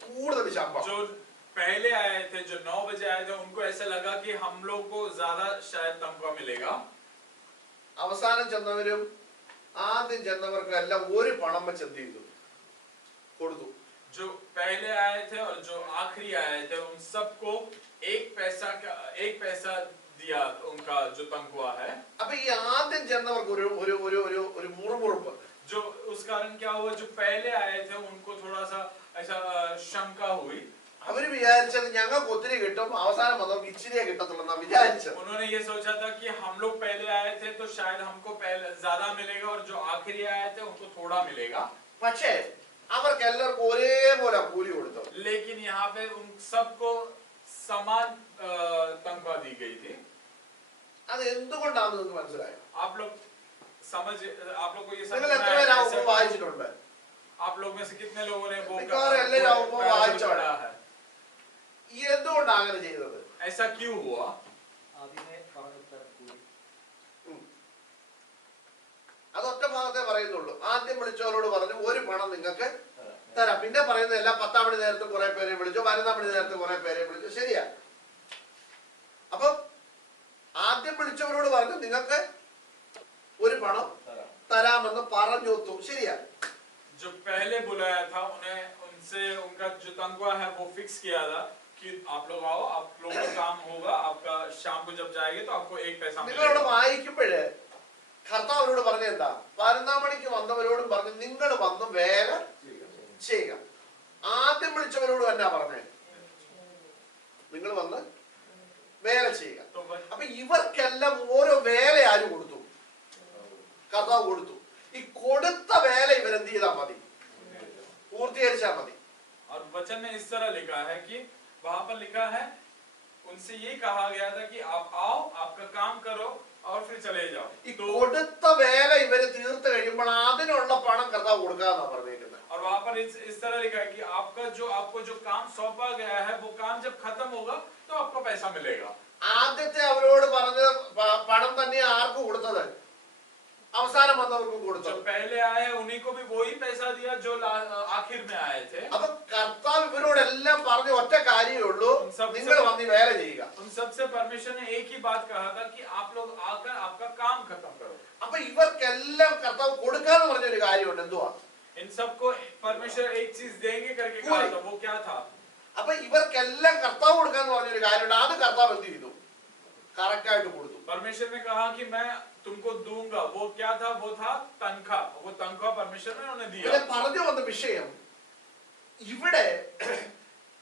കൂടുതൽ ശമ്പളം. जो पहले आए थे, जो 9 बजे आए थे, उनको ऐसा लगा कि हम लोग को ज्यादा शायद तनख्वाह मिलेगा. അവസാനം ചെന്നവരും ആദ്യം ചെന്നവർക്കും എല്ലാം ഒരു പണം വെച്ച് എന്ത് ചെയ്തു, കൊടുത്തു. जो पहले आए थे और जो आखिरी आए थे उन सबको एक पैसा दिया उनका जो तनख्वाह है. അപ്പൊ ഈ ആദ്യം ചെന്നവർക്ക് ഒരു ഒരു ഒരു ഒരു ഒരു മുറുമുറുപ്പ്. जो उस कारण क्या हुआ, जो पहले आए थे उनको थोड़ा सा ऐसा शंका हुई. അവര് വിചാരിച്ചത് ഞങ്ങൾക്ക് ഒത്തിരി കിട്ടും, അവസാനം വന്നവർക്ക് ഇച്ചിരിയെ കിട്ടത്തുള്ളൂ എന്നാ വിചാരിച്ചത്. उन्होंने ये सोचा था कि हम लोग पहले आए थे तो शायद हमको पहले ज्यादा मिलेगा और जो आखिरी आए थे उनको थोड़ा मिलेगा. പക്ഷേ അവർക്ക് എല്ലാവർക്കും ഒരേപോലെ കൂലി കൊടുത്തു. लेकिन यहाँ पे उन सबको समान तनख्वाह दी गई थी. അത് എന്തുകൊണ്ടാണെന്ന് നിങ്ങൾക്ക് മനസ്സിലായോ? आप लोग को ये നിങ്ങൾ समझ എത്ര में പേര് आया ആ ऐसा ഉപമ क्यों? വായിച്ചിട്ടുണ്ട്? आप लोग में से कितने लोगों ने वो മിക്കവാറും എല്ലാവരും ആ ഉപമ വായിച്ചോളാം. पढ़ा है? ഈ എന്തുകൊണ്ടാണ് അങ്ങനെ ചെയ്തത്? ऐसा क्यों हुआ? അതൊറ്റ ഭാഗത്തെ പറയുന്നുള്ളൂ. ആദ്യം വിളിച്ചവരോട് പറഞ്ഞു ഒരു പണം നിങ്ങൾക്ക് തരാം. പിന്നെ പറയുന്നത് എല്ലാം 10 മണി നേരത്തെ കുറെ പേരെ വിളിച്ചു, 11 മണി നേരത്തെ കുറെ പേരെ വിളിച്ചു. ശരിയാ. അപ്പൊ ആദ്യം വിളിച്ചവരോട് പറഞ്ഞു നിങ്ങൾക്ക് ഒരു പണം തരാമെന്ന് പറഞ്ഞൊത്തു. ശരിയാ. जो पहले बुलाया था उनसे उनका जो तनख्वाह है वो फिक्स किया था कि आप लोग आओ, आप लोग का काम होगा, आपका शाम को जब जाएंगे तो आपको एक पैसा നിങ്ങളോട് मिलेगा. വായിക്കുമ്പോഴേ കർത്താവരോട് പറഞ്ഞ എന്താ, 11 മണിക്ക് വന്നവരോടും പറഞ്ഞു നിങ്ങൾ വന്ന് വേല ചെയ്യുക. ആദ്യം വിളിച്ചവരോട് എന്നാ പറഞ്ഞേ, നിങ്ങൾ വന്ന് വേല ചെയ്യുക. അപ്പൊ ഇവർക്കെല്ലാം ഓരോ വേല ആര് കൊടുത്തു? കർത്താവ് കൊടുത്തു. ഈ കൊടുത്ത വേല ഇവരെന്ത് ചെയ്താൽ മതി, പൂർത്തീകരിച്ചാൽ മതി. और वचन में इस तरह लिखा है कि वहां पर लिखा है उनसे ये कहा गया था कि आप आओ, आपका काम करो और फिर चले जाओ. ഈ കൊടുത്ത വേല ഇവര് തീർത്ത് കഴിയുമ്പോൾ അതിനുള്ള പണം കർത്താവ് കൊടുക്കാന്നാ പറഞ്ഞേക്കുന്നത്. और वहां पर इस तरह लिखा है कि आपको जो काम सौंपा गया है वो काम जब खत्म होगा तो आपको पैसा मिलेगा. ആദ്യത്തെ അവരോട് പറഞ്ഞ പണം തന്നെ ആർക്കും കൊടുത്തത്? അവസാനം വന്നവർക്കും കൊടുത്തു. जो पहले आए उन्हीं को भी वही पैसा दिया जो आखिर में आए थे. അപ്പൊ കർത്താവ് ഇവരോടെല്ലാം പറഞ്ഞ ഒറ്റ കാര്യമേ ഉള്ളൂ, നിങ്ങൾ വന്ന് ഈ വേല ചെയ്യുക. उन सबसे परमेश्वर ने एक ही बात कहा था कि आप लोग आकर आपका काम खत्म करो. അപ്പൊ ഇവർക്കെല്ലാം കർത്താവ് കൊടുക്കാന്ന് പറഞ്ഞൊരു കാര്യമുണ്ട്. എന്തുവാ? इन सबको परमेश्वर एक चीज देंगे करके कहा था. वो क्या था? അപ്പൊ ഇവർക്കെല്ലാം കർത്താവ് കൊടുക്കാന്ന് പറഞ്ഞൊരു കാര്യമുണ്ട്. അത് കർത്താവ് എന്ത് ചെയ്തു? കറക്റ്റ് ആയിട്ട് കൊടുത്തു. परमेश्वर ने कहा कि मैं तुमको दूंगा. वो क्या था? वो था तनख्वाह. वो तनख्वाह परमेश्वर ने उन्हें दिया. പറഞ്ഞു വന്ന വിഷയം ഇവിടെ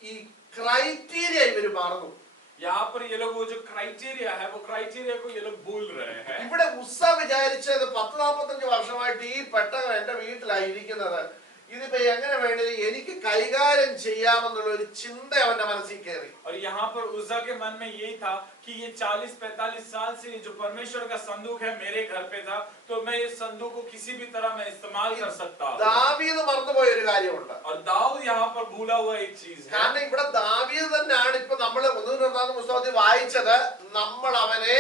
ഈ ക്രൈറ്റീരിയ ഇവര് മറന്നു. यहाँ पर ये लोग वो जो क्राइटेरिया है वो क्राइटेरिया को ये लोग भूल रहे हैं. ഇവിടെ ഉസ്സ വിചാരിച്ചത് 10-45 വർഷമായിട്ട് ഈ പെട്ടകം എന്റെ വീട്ടിലായിരിക്കുന്നത്, ഇതിപ്പോ എങ്ങനെ വേണ്ടത് എനിക്ക് കൈകാര്യം ചെയ്യാമെന്നുള്ള ഒരു ചിന്ത അവന്റെ മനസ്സിൽ കയറി. और यहाँ पर उज्जा के मन में यही था कि ये 40-45 साल से जो परमेश्वर का संदूक है मेरे घर पे था, तो मैं इस संदूक को किसी भी तरह मैं इस्तेमाल कर सकता हूँ. ദാവീദ് മറന്നുപോയ ഒരു കാര്യമുണ്ട്. और दाऊद यहाँ पर भूला हुआ एक चीज है. കാരണം ഇവിടെ ദാവീദ് തന്നെയാണ് ഇപ്പൊ നമ്മള് 1 പുസ്തകത്തിൽ വായിച്ചത്. നമ്മൾ അവനെ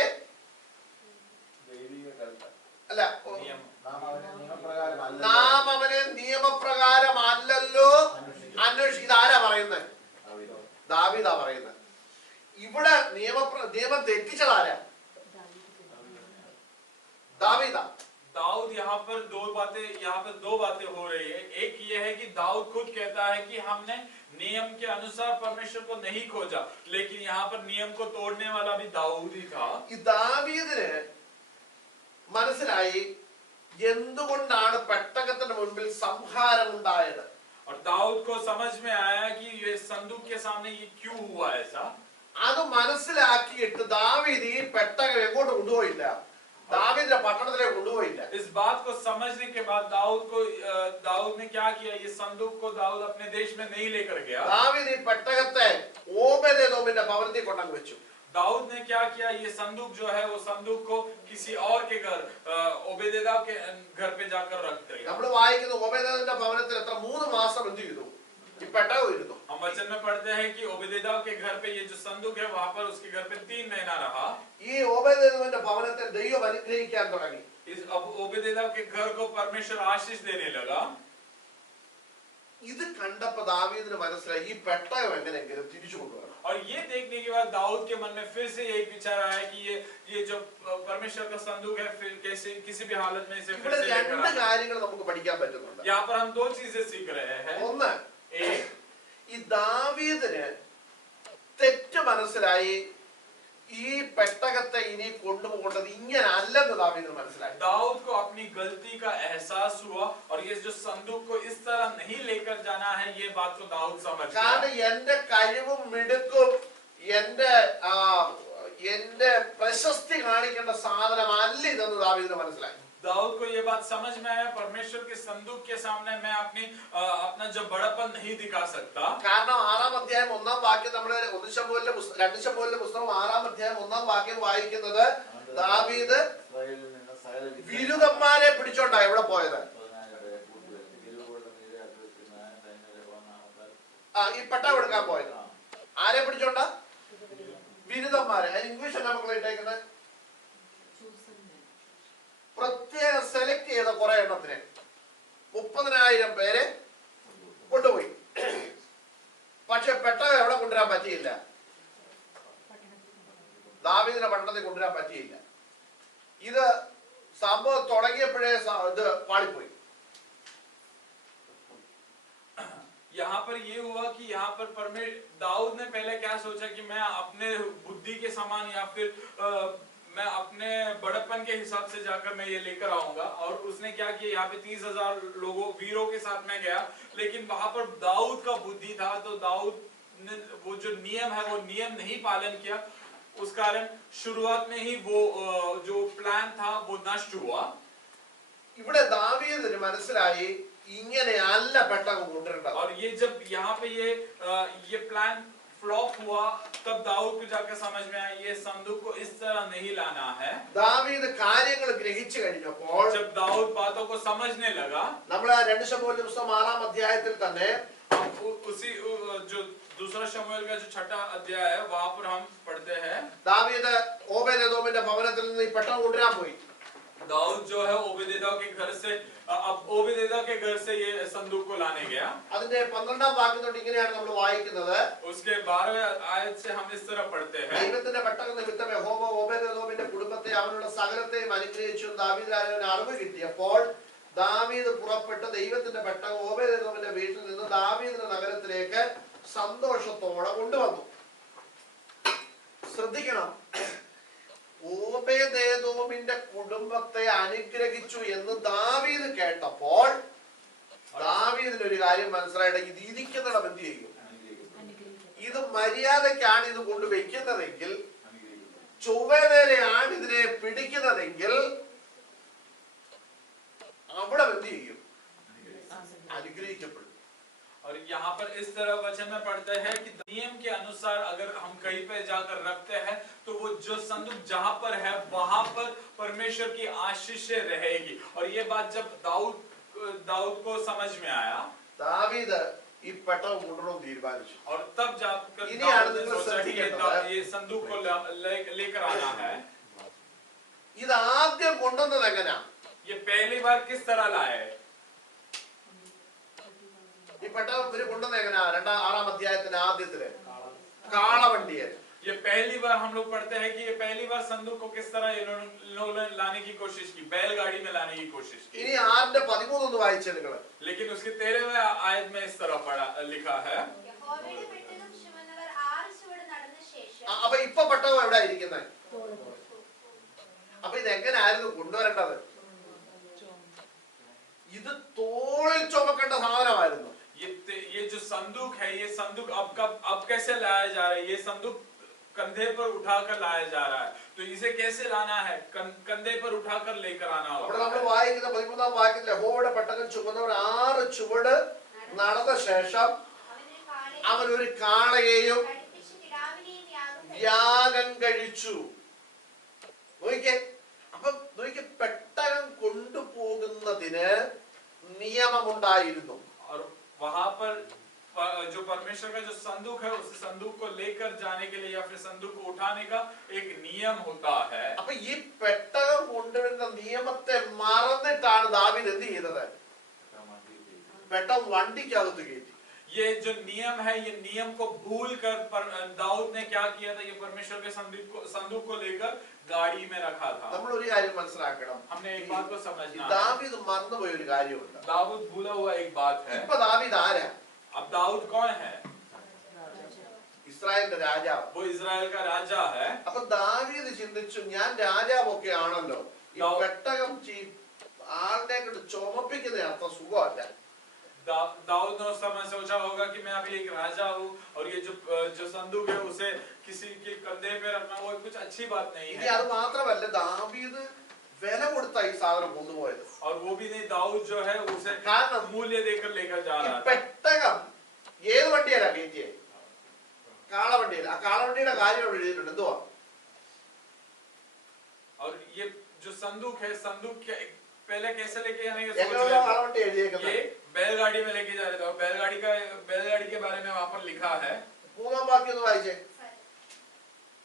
അല്ല, നാം അവനെ നിയമപ്രകാരം അല്ലല്ലോ അന്വേഷിക്കുന്നത്. ആരാ പറയുന്നത്? ദാവീദ് ദാവീദാ പറയുന്നത്. ഇവിടെ നിയമം തെറ്റിച്ചതാരാ? ദാവീദാ. दाऊद यहाँ पर दो बातें हो रही है। एक ये है कि दाऊद खुद कहता है कि हमने नियम के अनुसार परमेश्वर को नहीं खोजा, लेकिन यहाँ पर नियम को तोड़ने वाला भी दाऊद ही था। ഈ ദാവീദിന് മനസ്സിലായി എന്തുകൊണ്ടാണ് പെട്ടകത്തിന് മുൻപിൽ സംഹാരം ഉണ്ടായത്. और दाऊद को समझ में आया कि ये संदूक के सामने ये क्यों हुआ ऐसा। അത് മനസ്സിലാക്കിയിട്ട് ദാവീദ് ഈ പെട്ടകം എങ്ങോട്ട് കൊണ്ടുപോയില്ല, दावीद पట్టണത്തിലേക്ക് കൊണ്ടുപോയില്ല. इस बात को समझने के बाद दाऊद ने क्या किया, ये संदूक को दाऊद अपने देश में नहीं लेकर गया। ദാവീദ് ഈ പെട്ടകത്തെ ഓബേദെദോമിന്റെ ഭവനത്തിൽ കൊണ്ടുവന്ന് വെച്ചു. दाऊद ने क्या किया, ये संदूक जो है वो संदूक को किसी और के घर ओबेदेदोम के घर पे जाकर रख दिया। നമ്മൾ വായിക്കുന്ന ഓബേദെദോമിന്റെ ഭവനത്തിൽ എത്ര 3 മാസം എന്ത് ചെയ്തു, ഈ പെട്ടകം ഇരുന്നു. हम वचन में पढ़ते हैं कि ओबेदेदोम के घर पे ये जो संदूक है वहां पर उसके घर पे 3 महीना रहा। ഈ ഓബേദെദോമിന്റെ ഭവനത്തെ ദൈവം അനുഗ്രഹിക്കാൻ തുടങ്ങി. अब ओबेदेदोम के घर को परमेश्वर आशीष देने लगा। ഇത് കണ്ടപ്പോൾ ദാവീദിന് മനസ്സിലായി ഈ പെട്ടകം എങ്ങനെയെങ്കിലും തിരിച്ചു കൊണ്ടുവരണം. और ये देखने के बाद दाऊद के मन में फिर से यही विचार आया कि ये जो परमेश्वर का संदूक है फिर कैसे किसी भी हालत में इसे फिर से लेकर രണ്ട് കാര്യങ്ങൾ നമുക്ക് പഠിക്കാൻ പറ്റുന്നുണ്ട്. यहाँ पर हम 2 चीजें सीख रहे हैं। ഒന്ന്, ഈ ദാവീദിന് തെറ്റ് മനസ്സിലായി, ഈ പെട്ടകത്തെ ഇനി കൊണ്ടുപോകേണ്ടത് ഇങ്ങനെ അല്ലെന്ന് ദാവീദിന് മനസ്സിലായി. दाऊद को अपनी गलती का एहसास हुआ और ये जो संदूक को इस तरह नहीं लेकर जाना है, ये बात को दाऊद समझ गया। കാരണം എന്റെ കഴിവും മിടുക്കും എന്റെ പ്രശസ്തി കാണിക്കേണ്ട സാധനമല്ല ഇതെന്ന് ദാവീദിന് മനസ്സിലായി. दाऊद को ये बात समझ में आया, परमेश्वर के संदूक के सामने मैं अपना जो बड़प्पन नहीं दिखा सकता। കാരണം 6-ാം അധ്യായം 1-ാം വാക്യം നമ്മുടെ 2 ശമൂവേലിന്റെ പുസ്തകം 6-ാം അധ്യായം 1-ാം വാക്യം വായിക്കുന്നത് ദാവീദ് വിരുദ്ധന്മാരെ പിടിച്ചോണ്ടാ എവിടെ പോയത്, ഈ പെട്ടകം എടുക്കാൻ പോയത്. ആരെ പിടിച്ചോണ്ടാ? വിരുദ്ധന്മാരെ. അതിന് ഇംഗ്ലീഷ് എന്നാ മക്കളെ ഇട്ടേക്കുന്നത്? പ്രത്യേകം സെലക്ട് ചെയ്ത കുറെ എണ്ണത്തിന് 30,000 പേരെ കൊണ്ടുപോയി. പക്ഷെ പെട്ടകം എവിടെ കൊണ്ടുവരാൻ പറ്റിയില്ല, ദാവീദിന്റെ പട്ടണത്തിൽ കൊണ്ടുവരാൻ പറ്റിയില്ല. ഇത് സംഭവം തുടങ്ങിയപ്പോഴേ ഇത് പാളിപ്പോയി. यहाँ पर ये हुआ कि यहाँ पर दाऊद ने पहले क्या सोचा कि मैं अपने बुद्धि के समान या फिर मैं अपने बड़प्पन के हिसाब से जाकर मैं ये लेकर आऊंगा। और उसने क्या किया, यहाँ पे 30,000 वीरों के साथ में गया, लेकिन वहां पर दाऊद का बुद्धि था, तो दाऊद ने वो जो नियम है वो नियम नहीं पालन किया। उस कारण शुरुआत में ही वो जो प्लान था वो नष्ट हुआ। ഇവിടെ ദാവീദിന് മനസ്സിലായി ഇങ്ങനെയല്ല പെട്ടകം കൊണ്ടുവരേണ്ടത്. और ये जब यहाँ पे ये प्लान फ्लॉप हुआ, तब दाऊद को जाकर समझ में आया ये संदूक को इस तरह नहीं लाना है। ദാവീദ് കാര്യങ്ങൾ ഗ്രഹിച്ചു കഴിഞ്ഞപ്പോൾ, जब दाऊद बातों को समझने लगा, നമ്മൾ 2 ശമൂവേലിന്റെ പുസ്തകം 6-ാം അധ്യായത്തിൽ തന്നെ उसी जो दूसरा शमूएल का जो 6वां अध्याय है वहां पर हम पढ़ते हैं, ദാവീദ് ഓബേദെദോമിന്റെ ഭവനത്തിൽ നിന്ന് ഈ പെട്ടകം കൊണ്ടുവരാൻ പോയി. दाऊद जो है ओबेदेदोम के घर से अब ओबेदेदोम के घर से ये संदूक को लाने गया। അതിന്റെ 12-ാം വാക്യം തൊട്ട് ഇങ്ങനെയാണ് നമ്മൾ വായിക്കുന്നത്. उसके 12वें आयत से हम इस तरह पढ़ते हैं, ദൈവത്തിന്റെ പെട്ടകം നിമിത്തം യഹോവ ഓബേദെദോമിന്റെ കുടുംബത്തെ അവനുള്ള സകലത്തെയും അനുഗ്രഹിച്ചു ദാവീദ് രാജാവിന് അറിവ് കിട്ടിയപ്പോൾ ദാവീദ് പുറപ്പെട്ട് ദൈവത്തിന്റെ പെട്ടകം ഓബേദെദോമിന്റെ വീട്ടിൽ നിന്ന് ദാവീദിന്റെ നഗരത്തിലേക്ക് സന്തോഷത്തോടെ കൊണ്ടുവന്നു. ശ്രദ്ധിക്കണം, ഓബേദെദോമിന്റെ കുടുംബത്തെ അനുഗ്രഹിച്ചു എന്ന് ദാവീദ് കേട്ടപ്പോൾ ദാവീദിന് ഒരു കാര്യം മനസ്സിലായിട്ട് ഇത് ഇരിക്കുന്നിടം എന്ത് ചെയ്യും, ഇത് മര്യാദക്കാണ് ഇത് കൊണ്ട് വെക്കുന്നതെങ്കിൽ, ചൊവ്വേലയാണ് ഇതിനെ പിടിക്കുന്നതെങ്കിൽ അവിടെ എന്ത് ചെയ്യും, അനുഗ്രഹിക്കപ്പെടും. और यहाँ पर इस तरह वचन में पढ़ते हैं कि नियम के अनुसार अगर हम कहीं पे जाकर रखते हैं तो वो जो संदूक जहां पर है वहां पर परमेश्वर की आशीष रहेगी। और ये बात जब दाऊद को समझ में आया, ദാവീദ് ഈ പെട്ടകം കൊണ്ടുവരണം തീരുമാനിച്ചു. और तब जाकर ഇനിയാണ് दाऊद ने നിങ്ങൾ सोचा कि ശ്രദ്ധിക്കേണ്ടത്, ये संदूक को लेकर आना है। ഇത് ആദ്യം കൊണ്ടുവന്നത് എങ്ങനെയാ, ये पहली बार किस तरह लाए, ഈ പെട്ടകം ഇവര് കൊണ്ടുവന്നത് എങ്ങനെയാ? 6-ാം അധ്യായത്തിന്റെ ആദ്യത്തില് കാളവണ്ടിയെ. ये पहली बार हम लोग पढ़ते हैं कि ये पहली बार संदूक को किस तरह इन्होंने लाने की कोशिश की, बैलगाड़ी में लाने की कोशिश की. ഇനി 6:13 ഒന്ന് വായിച്ചേ നിങ്ങൾ. लेकिन उसके 13वें आयत में इस तरह लिखा है, യഹോവയുടെ പെട്ടകം ചുമന്നവർ 6 ചുവട് നടന്ന ശേഷം. അപ്പൊ ഇപ്പൊ പെട്ടകം എവിടെ ഇരിക്കുന്നത്? അപ്പൊ ഇത് എങ്ങനെയായിരുന്നു കൊണ്ടുവരേണ്ടത്? ഇത് തോളിൽ ചുമക്കേണ്ട സാധനമായിരുന്നു. ये जो संदूक है, ये संदूक अब कैसे लाया जा रहा है? ये संदूक कंधे पर उठाकर लाया जा रहा है. तो इसे कैसे लाना है? कंधे पर उठाकर लेकर आना അവിടെ होगा. നമ്മൾ വായിക്കുന്ന 13-ാം വാക്യത്തിൽ യഹോവയുടെ പെട്ടകം ചുമന്നവർ 6 ചുവട് നടന്ന ശേഷം അവൻ ഒരു കാളയെയും കടുപ്പിച്ച് കിടാവിനെയും യാഗം യാഗം കഴിച്ചു. നോക്കിക്കേ, അപ്പൊ നോക്കിക്കേ, പെട്ടകം കൊണ്ടുപോകുന്നതിന് നിയമമുണ്ടായിരുന്നു. और वहां पर जो परमेश्वर का जो संदूक है, उस संदूक को लेकर जाने के लिए या फिर संदूक को उठाने का एक नियम होता है. അപ്പൊ ഈ പെട്ടകം കൊണ്ടുവരുന്ന നിയമത്തെ മറന്നിട്ടാണ് ദാവീദ് എന്ത് ചെയ്തത്? പെട്ടകം വണ്ടിക്കകത്ത് കയറ്റി. ये जो नियम है, ये नियम को भूल कर दाऊद ने क्या किया था? ये परमेश्वर के संदूक को लेकर गाड़ी में रखा था. നമ്മൾ ഒരു കാര്യം മനസ്സിലാക്കണം. हमने एक बात को समझना है. ദാവീദ് മറന്നുപോയ ഒരു കാര്യമുണ്ട്. दाऊद भूला हुआ एक बात है. ഇപ്പൊ ദാവീദ് ആരാ? अब दाऊद कौन है? ഇസ്രായേലിന്റെ രാജാവ്. वो इजराइल का राजा है. അപ്പൊ ദാവീദ് ചിന്തിച്ചു, ഞാൻ രാജാവൊക്കെ ആണല്ലോ, ഈ പെട്ടകം ആളിനെ കൊണ്ട് ചുമപ്പിക്കുന്ന അത്ര സുഖമല്ല. दाऊद ने उस समय सोचा होगा कि मैं अभी एक राजा हूँ और ये जो संदूक है उसे किसी के कंधे पे रखना वो कुछ अच्छी बात नहीं ഇനി है. അത് മാത്രമല്ല, ദാവീദ് വില കൊടുത്ത ഈ സാധനം കൊണ്ടുപോയത്. और वो भी नहीं, दाऊद जो है उसे കാരണം मूल्य देकर लेकर जा ഈ रहा था. പെട്ടകം ഏത് വണ്ടിയല്ല കയറ്റിയേ? കാളവണ്ടിയല്ല. ആ കാളവണ്ടിയുടെ കാര്യം അവിടെ എഴുതിയിട്ടുണ്ട്. എന്തുവാ? और ये जो संदूक है, संदूक पहले कैसे लेके जाने का सोच എങ്ങനെയുള്ള रहे थे? കാളവണ്ടി എഴുതിയേക്കുന്നത്? ये बैलगाड़ी में लेके जा रहे थे और बैलगाड़ी के बारे में वहां पर लिखा है. 3-ാം വാക്യം ഒന്ന് വായിച്ചേ.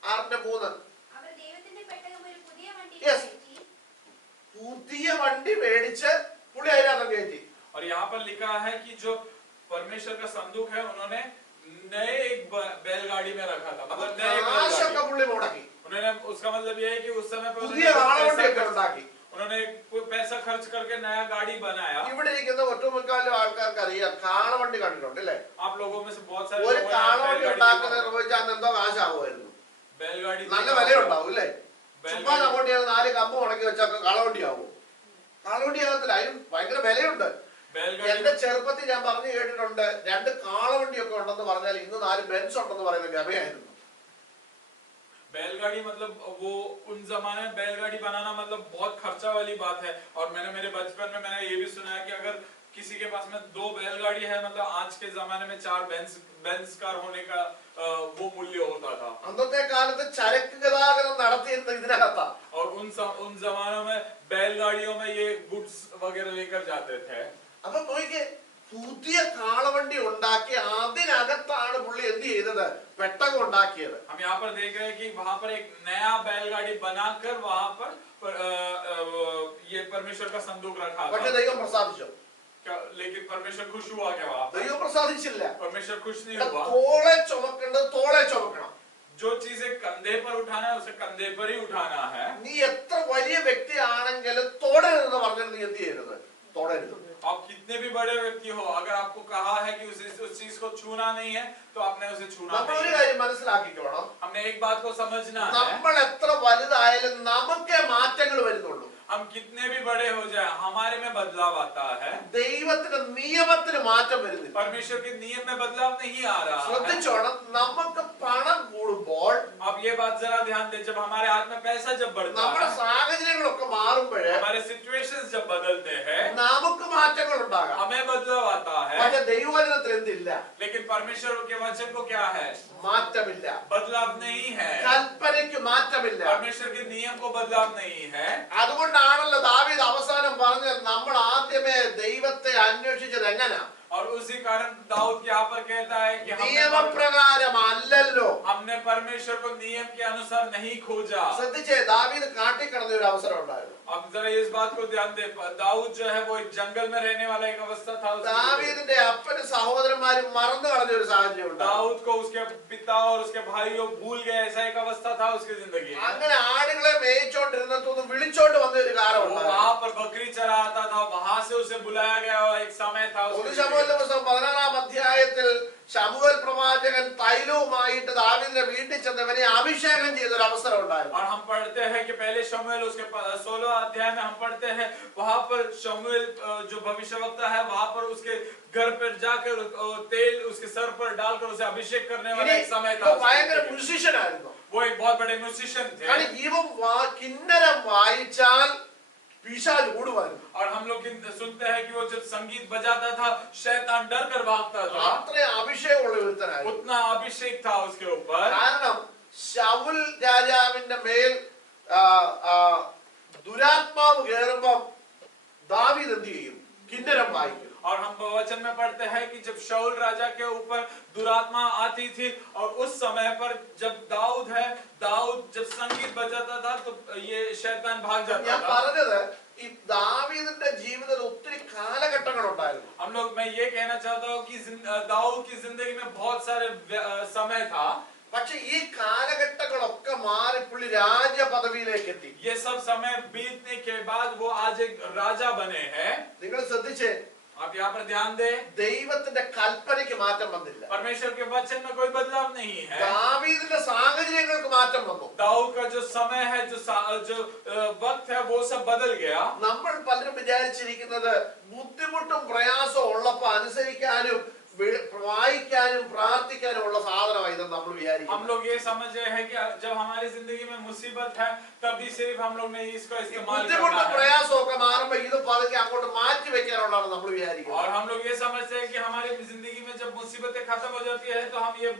6:3. അവർ ദൈവത്തിന്റെ പെട്ടകം ഒരു പുതിയ വണ്ടിയിൽ Yes. കയറ്റി. പുതിയ വണ്ടി മേടിച്ച് പുള്ളി അതിനകത്ത് കയറ്റി. और यहाँ पर लिखा है कि जो परमेश्वर का संदूक है उन्होंने नए एक बैलगाड़ी में रखा था. मतलब नए കാശൊക്കെ बैलगाड़ी. പുള്ളി മുടക്കി. उन्होंने, उसका मतलब ये है कि उस समय पर പുതിയ കാളവണ്ടിയൊക്കെ ഉണ്ടാക്കി. उन्होंने पैसा खर्च करके नया गाड़ी बनाया. ഇവിടെ ഇരിക്കുന്ന ഒട്ടുമുക്കാലും ആൾക്കാർക്ക് അറിയാം, കാളവണ്ടി കണ്ടിട്ടുണ്ട് അല്ലേ? आप लोगों में से बहुत सारे ഒരു लोगों ने കാളവണ്ടി बैलगाड़ी ഉണ്ടാക്കുന്നത് നിർവഹിച്ചാൽ എന്തോ കാശാകുമായിരുന്നു. बैलगाड़ी നല്ല വില ഉണ്ടാവും അല്ലേ? ചുമ്മാ അങ്ങോട്ട് 4 കമ്പ് ഉണക്കി വെച്ചാൽ കാളവണ്ടി ആവും? കാളവണ്ടി ആകത്തില്ല, അതിന് ഭയങ്കര വിലയുണ്ട്. बैलगाड़ी എന്റെ ചെറുപ്പത്തിൽ ഞാൻ പറഞ്ഞു കേട്ടിട്ടുണ്ട്, 2 കാളവണ്ടിയൊക്കെ ഉണ്ടെന്ന് പറഞ്ഞാൽ ഇന്ന് 4 ബെൻസ് ഉണ്ടെന്ന് പറയുന്ന ഗമയായിരുന്നു. बैलगाड़ी मतलब वो उन जमाने में बैलगाड़ी बनाना मतलब बहुत खर्चा वाली बात है. और मैंने मेरे बचपन में मैंने ये भी सुना है कि अगर किसी के पास में 2 बैलगाड़ी है, मतलब आज के जमाने में 4 बेंज कार होने का वो मूल्य होता था. അന്നത്തെ കാലത്ത് ചരക്ക് ഗതാഗതം നടത്തിയിരുന്നത് ഇതിനകത്താ. और उन जमानों में बैलगाड़ियों में ये गुड्स वगैरह लेकर जाते थे. അപ്പൊ നോക്കിക്കേ, പുതിയ കാളവണ്ടി ഉണ്ടാക്കി അതിനകത്താണ് പുള്ളി എന്ത് ചെയ്തത്? പെട്ടകം ഉണ്ടാക്കിയത്. हम यहाँ पर देख रहे हैं कि वहां पर एक नया बैलगाड़ी बनाकर वहां पर ये परमेश्वर का संदूक रखा പക്ഷെ था. ദൈവം പ്രസാദിച്ചു? लेकिन परमेश्वर खुश हुआ क्या वहां पर? ദൈവം പ്രസാദിച്ചില്ല. परमेश्वर खुश नहीं ഇവിടെ हुआ. തോളെ ചുമക്കേണ്ടത് തോളെ ചുമക്കണം. जो चीजें कंधे पर उठाना है उसे कंधे पर ही उठाना है. നീ എത്ര വലിയ വ്യക്തിയാണെങ്കിലും തൊടരുതെന്ന് പറഞ്ഞാൽ നീ എന്ത് ചെയ്യരുത്? തൊടരുത്. आप कितने भी बड़े व्यक्ति हो, अगर आपको कहा है कि उस चीज को छूना नहीं है तो आपने उसे छूना നമ്മൾ नहीं ഒരു है. കാര്യം മനസ്സിലാക്കിക്കോണം, हमने एक बात को समझना है. നമ്മൾ എത്ര വലുതായാലും നമുക്കേ മാറ്റങ്ങൾ വരുന്നുള്ളൂ. हम कितने भी बड़े हो जाए हमारे में बदलाव आता है. ദൈവത്തിന്റെ നിയമത്തിന് മാറ്റം വരുന്നില്ല. परमेश्वर के नियम में बदलाव नहीं आ रहा है. ശ്രദ്ധിച്ചോണം, നമുക്ക് പണം കൂടുമ്പോൾ, अब ये बात जरा ध्यान दें, जब हमारे हाथ में पैसा जब बढ़ता നമ്മുടെ है, സാഹചര്യങ്ങളൊക്കെ മാറുമ്പോഴേ हमारे सिचुएशंस जब बदलते हैं, നമുക്ക് മാറ്റങ്ങൾ ഉണ്ടാകാം. हमें बदलाव आता है. പക്ഷെ ദൈവവചനത്തിൽ എന്തില്ല? लेकिन परमेश्वर के वचन को क्या है? മാറ്റമില്ല. बदलाव नहीं है. കൽപ്പനയ്ക്ക് മാറ്റമില്ല. परमेश्वर के नियम को बदलाव नहीं है. അതുകൊണ്ടാണല്ലോ ദാവീദ് അവസാനം പറഞ്ഞത്, നമ്മൾ ആദ്യമേ ദൈവത്തെ അന്വേഷിച്ചത് എങ്ങനാ? और उसी कारण दाऊद यहाँ पर कहता है कि നിയമപ്രകാരം അല്ലല്ലോ. हमने परमेश्वर को नियम के अनुसार नहीं खोजा. ശ്രദ്ധിച്ചേ, ദാവീദ് കാട്ടിക്കടന്ന ഒരു അവസരം ഉണ്ടായിരുന്നു. अब जरा इस बात को ध्यान दे, दाऊद जो है वो एक जंगल में रहने वाला एक अवस्था था. ദാവീദിന്റെ അപ്പന് സഹോദരന്മാർ പിതാക്കന്മാരും മറന്നു കളഞ്ഞ ഒരു സാഹചര്യം ഉണ്ടായി. दाऊद को उसके पिता और उसके भाइयों भूल गए, ऐसा एक अवस्था था उसकी जिंदगी में। അങ്ങനെ ആടുകളെ മേയിച്ചോണ്ടിരുന്നതൊന്നും വിളിച്ചോണ്ട് വന്ന ഒരു കാലം वो ഉണ്ടായി. वहां पर बकरी चराता था, वहां से उसे बुलाया गया और एक समय था उसकी ഒന്ന് जिंदगी ശമൂവേലിന്റെ में। പുസ്തകം 16-ാം അധ്യായത്തിൽ ശമൂവേൽ പ്രവാചകൻ തൈലവുമായിട്ട് ദാവീദിന്റെ വീട്ടിൽ ചെന്നവനെ അഭിഷേകം ചെയ്ത ഒരു അവസരം ഉണ്ടായിരുന്നു. और हम पढ़ते हैं कि पहले शमूएल उसके 16 अध्याय में हम पढ़ते हैं वहां पर शमूएल जो भविष्यवक्ता है वहां पर उसके घर पर जाकर तेल उसके सर पर डालकर उसे अभिषेक करने वाला एक समय था। ഭയങ്കര മ്യൂസിഷ്യനായിരുന്നു. वो एक बहुत बड़े म्यूजिशियन थे। കാരണം ഇവൻ കിന്നരം വായിച്ചാൽ പിശാച് ഓടുമായിരുന്നു. और हम लोग सुनते हैं कि वो जब संगीत बजाता था शैतान डर कर भागता था। അത്രയും അഭിഷേകമുള്ള ഒരുത്തനായിരുന്നു. उतना अभिषेक था उसके ऊपर। കാരണം ശൗൽ രാജാവിന്റെ മേൽ ദുരാത്മാവ് കേറുമ്പം ദാവീദ് എന്ത് ചെയ്യും? കിന്നരം വായിക്കും. और हम वचन में पढ़ते हैं कि जब शाऊल राजा के ऊपर दुरात्मा आती थी और उस समय पर जब दाऊद जब संगीत बजाता था तो ये शैतान भाग जाता ഞാൻ था। പറഞ്ഞത് ഈ ദാവീദിന്റെ ജീവിതത്തിൽ ഒത്തിരി കാലഘട്ടങ്ങൾ ഉണ്ടായിരുന്നു. हम लोग मैं ये कहना चाहता हूँ कि दाऊद की जिंदगी में बहुत सारे समय था। പക്ഷെ ഈ കാലഘട്ടങ്ങളൊക്കെ മാറി പുള്ളി രാജപദവിയിലേക്ക് എത്തി. ये सब समय बीतने के बाद वो आज एक राजा बने हैं। നിങ്ങൾ ശ്രദ്ധിച്ചേ, आप यहाँ पर ध्यान दें, ദൈവത്തിന്റെ കൽപ്പനയ്ക്ക് മാറ്റം വന്നില്ല. परमेश्वर के वचन में कोई बदलाव नहीं है। ദാവീദിന്റെ സാഹചര്യങ്ങൾക്ക് മാറ്റം വന്നു. दाऊद का जो समय है जो वक्त है वो सब बदल गया। നമ്മൾ പലരും വിചാരിച്ചിരിക്കുന്നത് ബുദ്ധിമുട്ടും പ്രയാസവും ഉള്ളപ്പോ അനുസരിക്കാനും വായിക്കാനും പ്രാർത്ഥിക്കാനും ഉള്ള സാധനമായി ഇതെന്ന് നമ്മൾ വിചാരിക്കും. हम लोग ये समझ रहे हैं कि जब हमारी जिंदगी में मुसीबत है तभी सिर्फ हम लोग ने इसको इस्तेमाल करना ബുദ്ധിമുട്ടും है। പ്രയാസവും ഒക്കെ മാറുമ്പോ ഇത് പതുക്കെ അങ്ങോട്ട് മാറ്റി വെക്കാനുള്ളതാണ് നമ്മൾ വിചാരിക്കുന്നത്. और हम लोग ये समझते हैं कि हमारी जिंदगी में जब मुसीबतें खत्म हो जाती है तो हम ये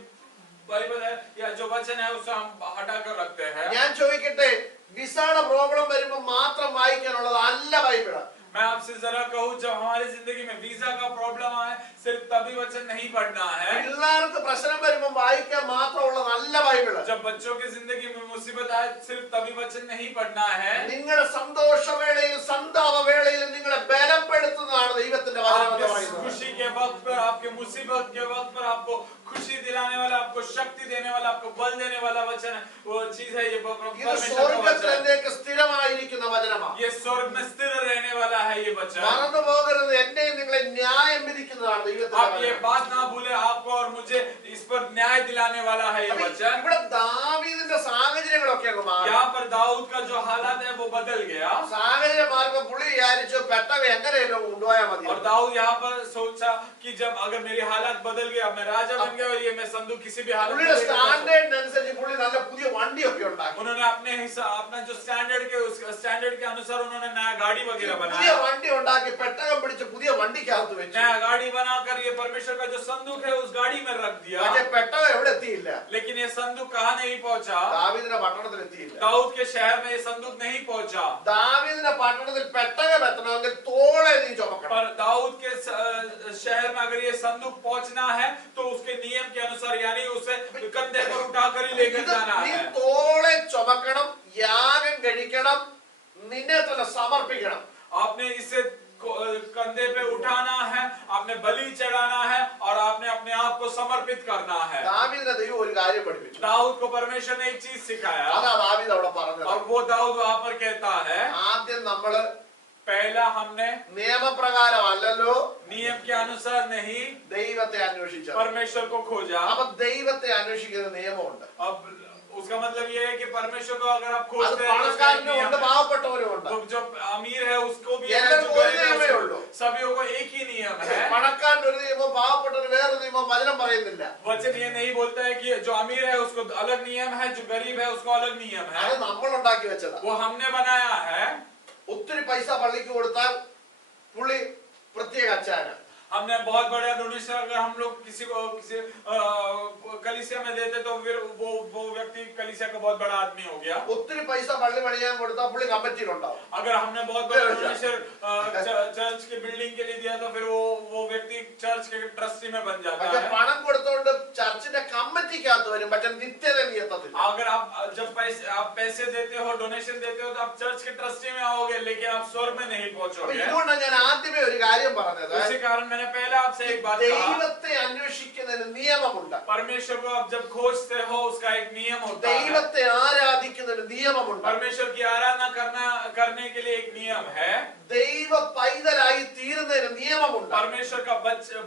बाइबल है या जो वचन है उसे हम हटा कर रखते हैं। ഞാൻ ചോദിക്കട്ടെ, വിസയുടെ പ്രോബ്ലം വരുമ്പോ മാത്രം വായിക്കാനുള്ളത് അല്ല ബൈബിള്. मैं आपसे जरा कहूँ, जब हमारी जिंदगी में वीजा का प्रॉब्लम आए सिर्फ तभी वचन नहीं पढ़ना है। പിള്ളേർക്ക് പ്രശ്നം വരുമ്പോ വായിക്കാൻ മാത്രമുള്ളതല്ല ബൈബിള്. जब बच्चों की जिंदगी में मुसीबत आए सिर्फ तभी वचन नहीं पढ़ना है। നിങ്ങളുടെ സന്തോഷവേളയിലും സന്താപവേളയിലും നിങ്ങളെ ബലപ്പെടുത്തുന്നതാണ് ദൈവത്തിന്റെ വചനം എന്ന് आपके പറയുന്നത്. खुशी के वक्त पर, आपके मुसीबत के वक्त पर आपको खुशी दिलाने वाला, आपको शक्ति देने वाला, आपको बल देने वाला वचन है, वो चीज है ये ഇത് परमेश्वर का वचन। സ്വർഗ്ഗത്തിലേക്ക് സ്ഥിരമായിരിക്കുന്ന വചനമാണ്. ये स्वर्ग में स्थिर रहने वाला है ये वचन। മറന്നു പോകരുത്, എന്നെയും നിങ്ങളെ ന്യായം വിധിക്കുന്നതാണ് ദൈവത്തിന്റെ आप ये വചനം. बात ना भूले, आपको और मुझे इस पर न्याय दिलाने वाला है ये वचन। ഇവിടെ ദാവീദിന്റെ സാഹചര്യങ്ങളൊക്കെ അങ്ങ് മാറി. यहाँ पर दाऊद का जो हालात है वो बदल गया സാഹചര്യം മാറുമ്പോ പുള്ളി വിചാരിച്ചു പെട്ടകം എങ്ങനെയല്ലോ കൊണ്ടുപോയാൽ മതി. और दाऊद यहाँ पर सोचा कि जब अगर मेरी हालात बदल गया, मैं राजा बन गया और ये मैं संदूक किसी भी हालत में പുള്ളിയുടെ लेकर जा सकूं। സ്റ്റാൻഡേർഡിനനുസരിച്ച് പുള്ളി നല്ല പുതിയ വണ്ടിയൊക്കെ ഉണ്ടാക്കി. उन्होंने अपना जो स्टैंडर्ड के अनुसार उन्होंने नया गाड़ी वगैरह പുതിയ बनाया, വണ്ടി ഉണ്ടാക്കി പെട്ടകം പിടിച്ച് പുതിയ വണ്ടിക്കകത്ത് വെച്ചു. नया गाड़ी बनाकर ये परमेश्वर का जो संदूक है उस गाड़ी में रख दिया। പക്ഷെ പെട്ടകം എവിടെ എത്തിയില്ല? लेकिन ये संदूक कहाँ नहीं पहुंचा? ദാവീദിന്റെ പട്ടണത്തിൽ എത്തിയില്ല. दाऊद के शहर में ये संदूक नहीं पहुंचा। ദാവീദിന്റെ പട്ടണത്തിൽ പെട്ടകം എത്തണമെങ്കിൽ തോളെ നീ ചുമക്കണം. पर दाऊद के शहर में अगर ये संदूक पहुंचना है तो उसके नियम के अनुसार, यानी उसे कंधे पर उठाकर ही लेकर जाना നീ है। തോളെ ചുമക്കണം, യാഗം കഴിക്കണം, നിന്നെ തന്നെ സമർപ്പിക്കണം. आपने इसे कंधे पे उठाना है, आपने बलि चढ़ाना है और आपने अपने आप को समर्पित करना है। ദാവീദിനെ ദൈവം ഒരു കാര്യം പഠിപ്പിച്ചു. दाऊद को परमेश्वर ने एक चीज सिखाया അതാ ദാവീദ് അവിടെ പറഞ്ഞത്. और वो दाऊद वहां पर कहता है, ആദ്യം നമ്മള് पहला हमने നിയമപ്രകാരം അല്ലല്ലോ नियम के अनुसार नहीं ദൈവത്തെ അന്വേഷിച്ചത്. परमेश्वर को खोजा। അപ്പൊ ദൈവത്തെ അന്വേഷിക്കുന്ന നിയമമുണ്ട്. अब उसका मतलब ये है कि परमेश्वर को अगर आप അത് खोजते हैं तो उसका एक പണക്കാരനും नियम ഉണ്ട്, है। പാവപ്പെട്ടവരും ഉണ്ട്. तो जो अमीर है उसको भी है, എല്ലാവർക്കും जो ഒരു गरीब है നിയമമേ उसको- ഉള്ളൂ. सभी को एक ही नियम है। പണക്കാരന് ഒരു നിയമം, പാവപ്പെട്ടവന് വേറെ നിയമം വചനം പറയുന്നില്ല. वचन ये नहीं बोलता है कि जो अमीर है उसको अलग नियम है, जो गरीब है उसको अलग नियम है। അത് നമ്മൾ ഉണ്ടാക്കി വെച്ചതാ. वो हमने बनाया है। ഒത്തിരി പൈസ പള്ളിക്ക് കൊടുത്താൽ പുള്ളി പ്രത്യേക അച്ചാന്. हमने बहुत बड़ा डोनेशन अगर हम लोग किसी कलीसिया में देते तो फिर वो व्यक्ति कलीसिया का बहुत बड़ा आदमी हो गया। ഒത്തിരി പൈസ പള്ളി പണിയാൻ കൊടുത്താൽ പുള്ളി കമ്മിറ്റിയിലുണ്ടാവും. अगर हमने बहुत बड़ा डोनेशन चर्च के बिल्डिंग के लिए दिया तो फिर वो व्यक्ति चर्च के ट्रस्टी में बन जाता പക്ഷെ है। പണം കൊടുത്തോണ്ട് ചർച്ചിന്റെ കമ്മിറ്റിക്കകത്ത് വരും, പക്ഷെ നിത്യത നീ എത്തത്തില്ല. अगर आप जब पैसे देते हो, डोनेशन देते हो तो आप चर्च के ट्रस्टी में आओगे, लेकिन आप स्वर्ग में नहीं അപ്പൊ पहुंचोगे। ഇതുകൊണ്ടാണ് ഞാൻ ആദ്യമേ ഒരു കാര്യം പറഞ്ഞത്. इसी कारण मैंने पहले आपसे एक बात कहा, ദൈവത്തെ അതിന് നിയമമുണ്ട്. परमेश्वर को आप जब खोजते हो उसका एक नियम होता है. ദൈവത്തെ ആരാധിക്കുന്നതിന് നിയമമുണ്ട്. परमेश्वर की आराधना करने के लिए एक नियम है. ദൈവ പൈതലായി തീരുന്നതിന് നിയമമുണ്ട്. परमेश्वर का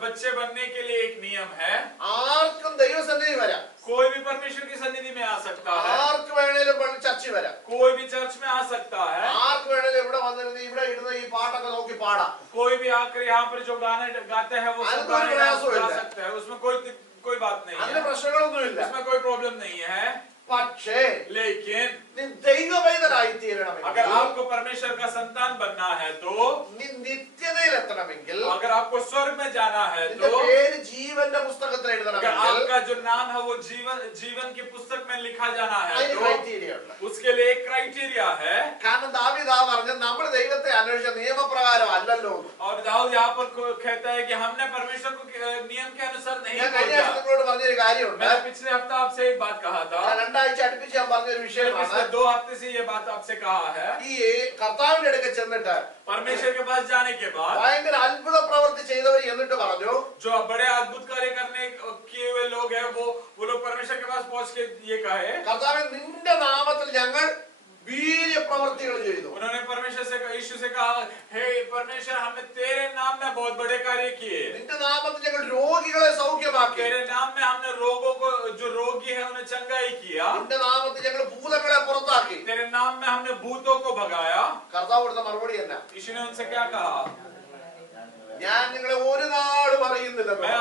बच्चे बनने के लिए एक नियम है. ആർക്കും ദൈവസന്നിധി വരാം. कोई भी परमेश्वर की सन्निधि में आ सकता है. ആർക്ക് വേണേലും ചർച്ചിൽ വരാം. कोई भी चर्च में आ सकता है. ആർക്ക് വേണേലും ഇവിടെ വന്നിരുന്ന് ഇവിടെ ഇടുന്ന ഈ പാട്ടൊക്കെ നോക്കി പാടാം. कोई भी आकर यहाँ पर जो गाने गाते हैं वो सब गाने गा सकते हैं. उसमें कोई बात नहीं അതിന് है. പ്രശ്നങ്ങളൊന്നുമില്ല. उसमें कोई प्रॉब्लम नहीं है. പക്ഷേ लेकिन നീ ദൈവപൈതലായി തീരണമെങ്കിൽ, अगर आपको परमेश्वर का संतान बनना है तो, നീ നിത്യതയിലെത്തണമെങ്കിൽ, अगर आपको स्वर्ग में जाना है നിന്റെ तो, പേര് ജീവന്റെ പുസ്തകത്തിൽ अगर എഴുതണമെങ്കിൽ आपका जो नाम है वो जीवन की पुस्तक में लिखा जाना है അതിന് तो ക്രൈറ്റീരിയ ഉണ്ട്. उसके लिए एक क्राइटेरिया है. കാരണം ദാവീദ് പറഞ്ഞ നമ്മൾ ദൈവത്തെ അന്വേഷിച്ച നിയമപ്രകാരം അല്ലല്ലോ. और दाऊद यहाँ पर कहता है कि हमने परमेश्वर को नियम के अनुसार नहीं ഞാൻ കഴിഞ്ഞ खोजा. ആഴ്ച നിങ്ങളോട് പറഞ്ഞൊരു കാര്യമുണ്ട്. मैंने पिछले हफ्ता आपसे एक बात कहा था. രണ്ടാഴ്ച അടുപ്പിച്ച് ഞാൻ പറഞ്ഞൊരു पिछले വിഷയമാണ്. 2 हफ्ते से ये बात आपसे कहा है. ഈ കർത്താവിന്റെ അടുക്കൽ ചെന്നിട്ട് परमेश्वर के पास जाने के बाद ഭയങ്കര അത്ഭുത പ്രവൃത്തി ചെയ്തവർ എന്നിട്ട് പറഞ്ഞു, जो बड़े अद्भुत कार्य करने किए हुए लोग हैं वो लोग परमेश्वर के पास पहुंच के ये कहे, കർത്താവേ നിന്റെ നാമത്തിൽ ഞങ്ങൾ വീര്യ പ്രവൃത്തികൾ ചെയ്തു. उन्होंने परमेश्वर से यीशु से कहा, हे परमेश्वर हमने तेरे नाम में बहुत बड़े कार्य किए. നിന്റെ നാമത്തിൽ ഞങ്ങൾ രോഗികളെ സൗഖ്യമാക്കി. तेरे नाम में हमने रोगों को, जो रोगी है उन्हें चंगाई किया. നിന്റെ നാമത്തിൽ ഞങ്ങൾ ഭൂതങ്ങളെ പുറത്താക്കി. तेरे नाम में हमने भूतों को भगाया. കർത്താവ് കൊടുത്ത മറുപടി എന്നാ? यीशु ने उनसे क्या कहा? ഞാൻ നിങ്ങളെ ഒരു നാളും അറിയുന്നില്ല. मैं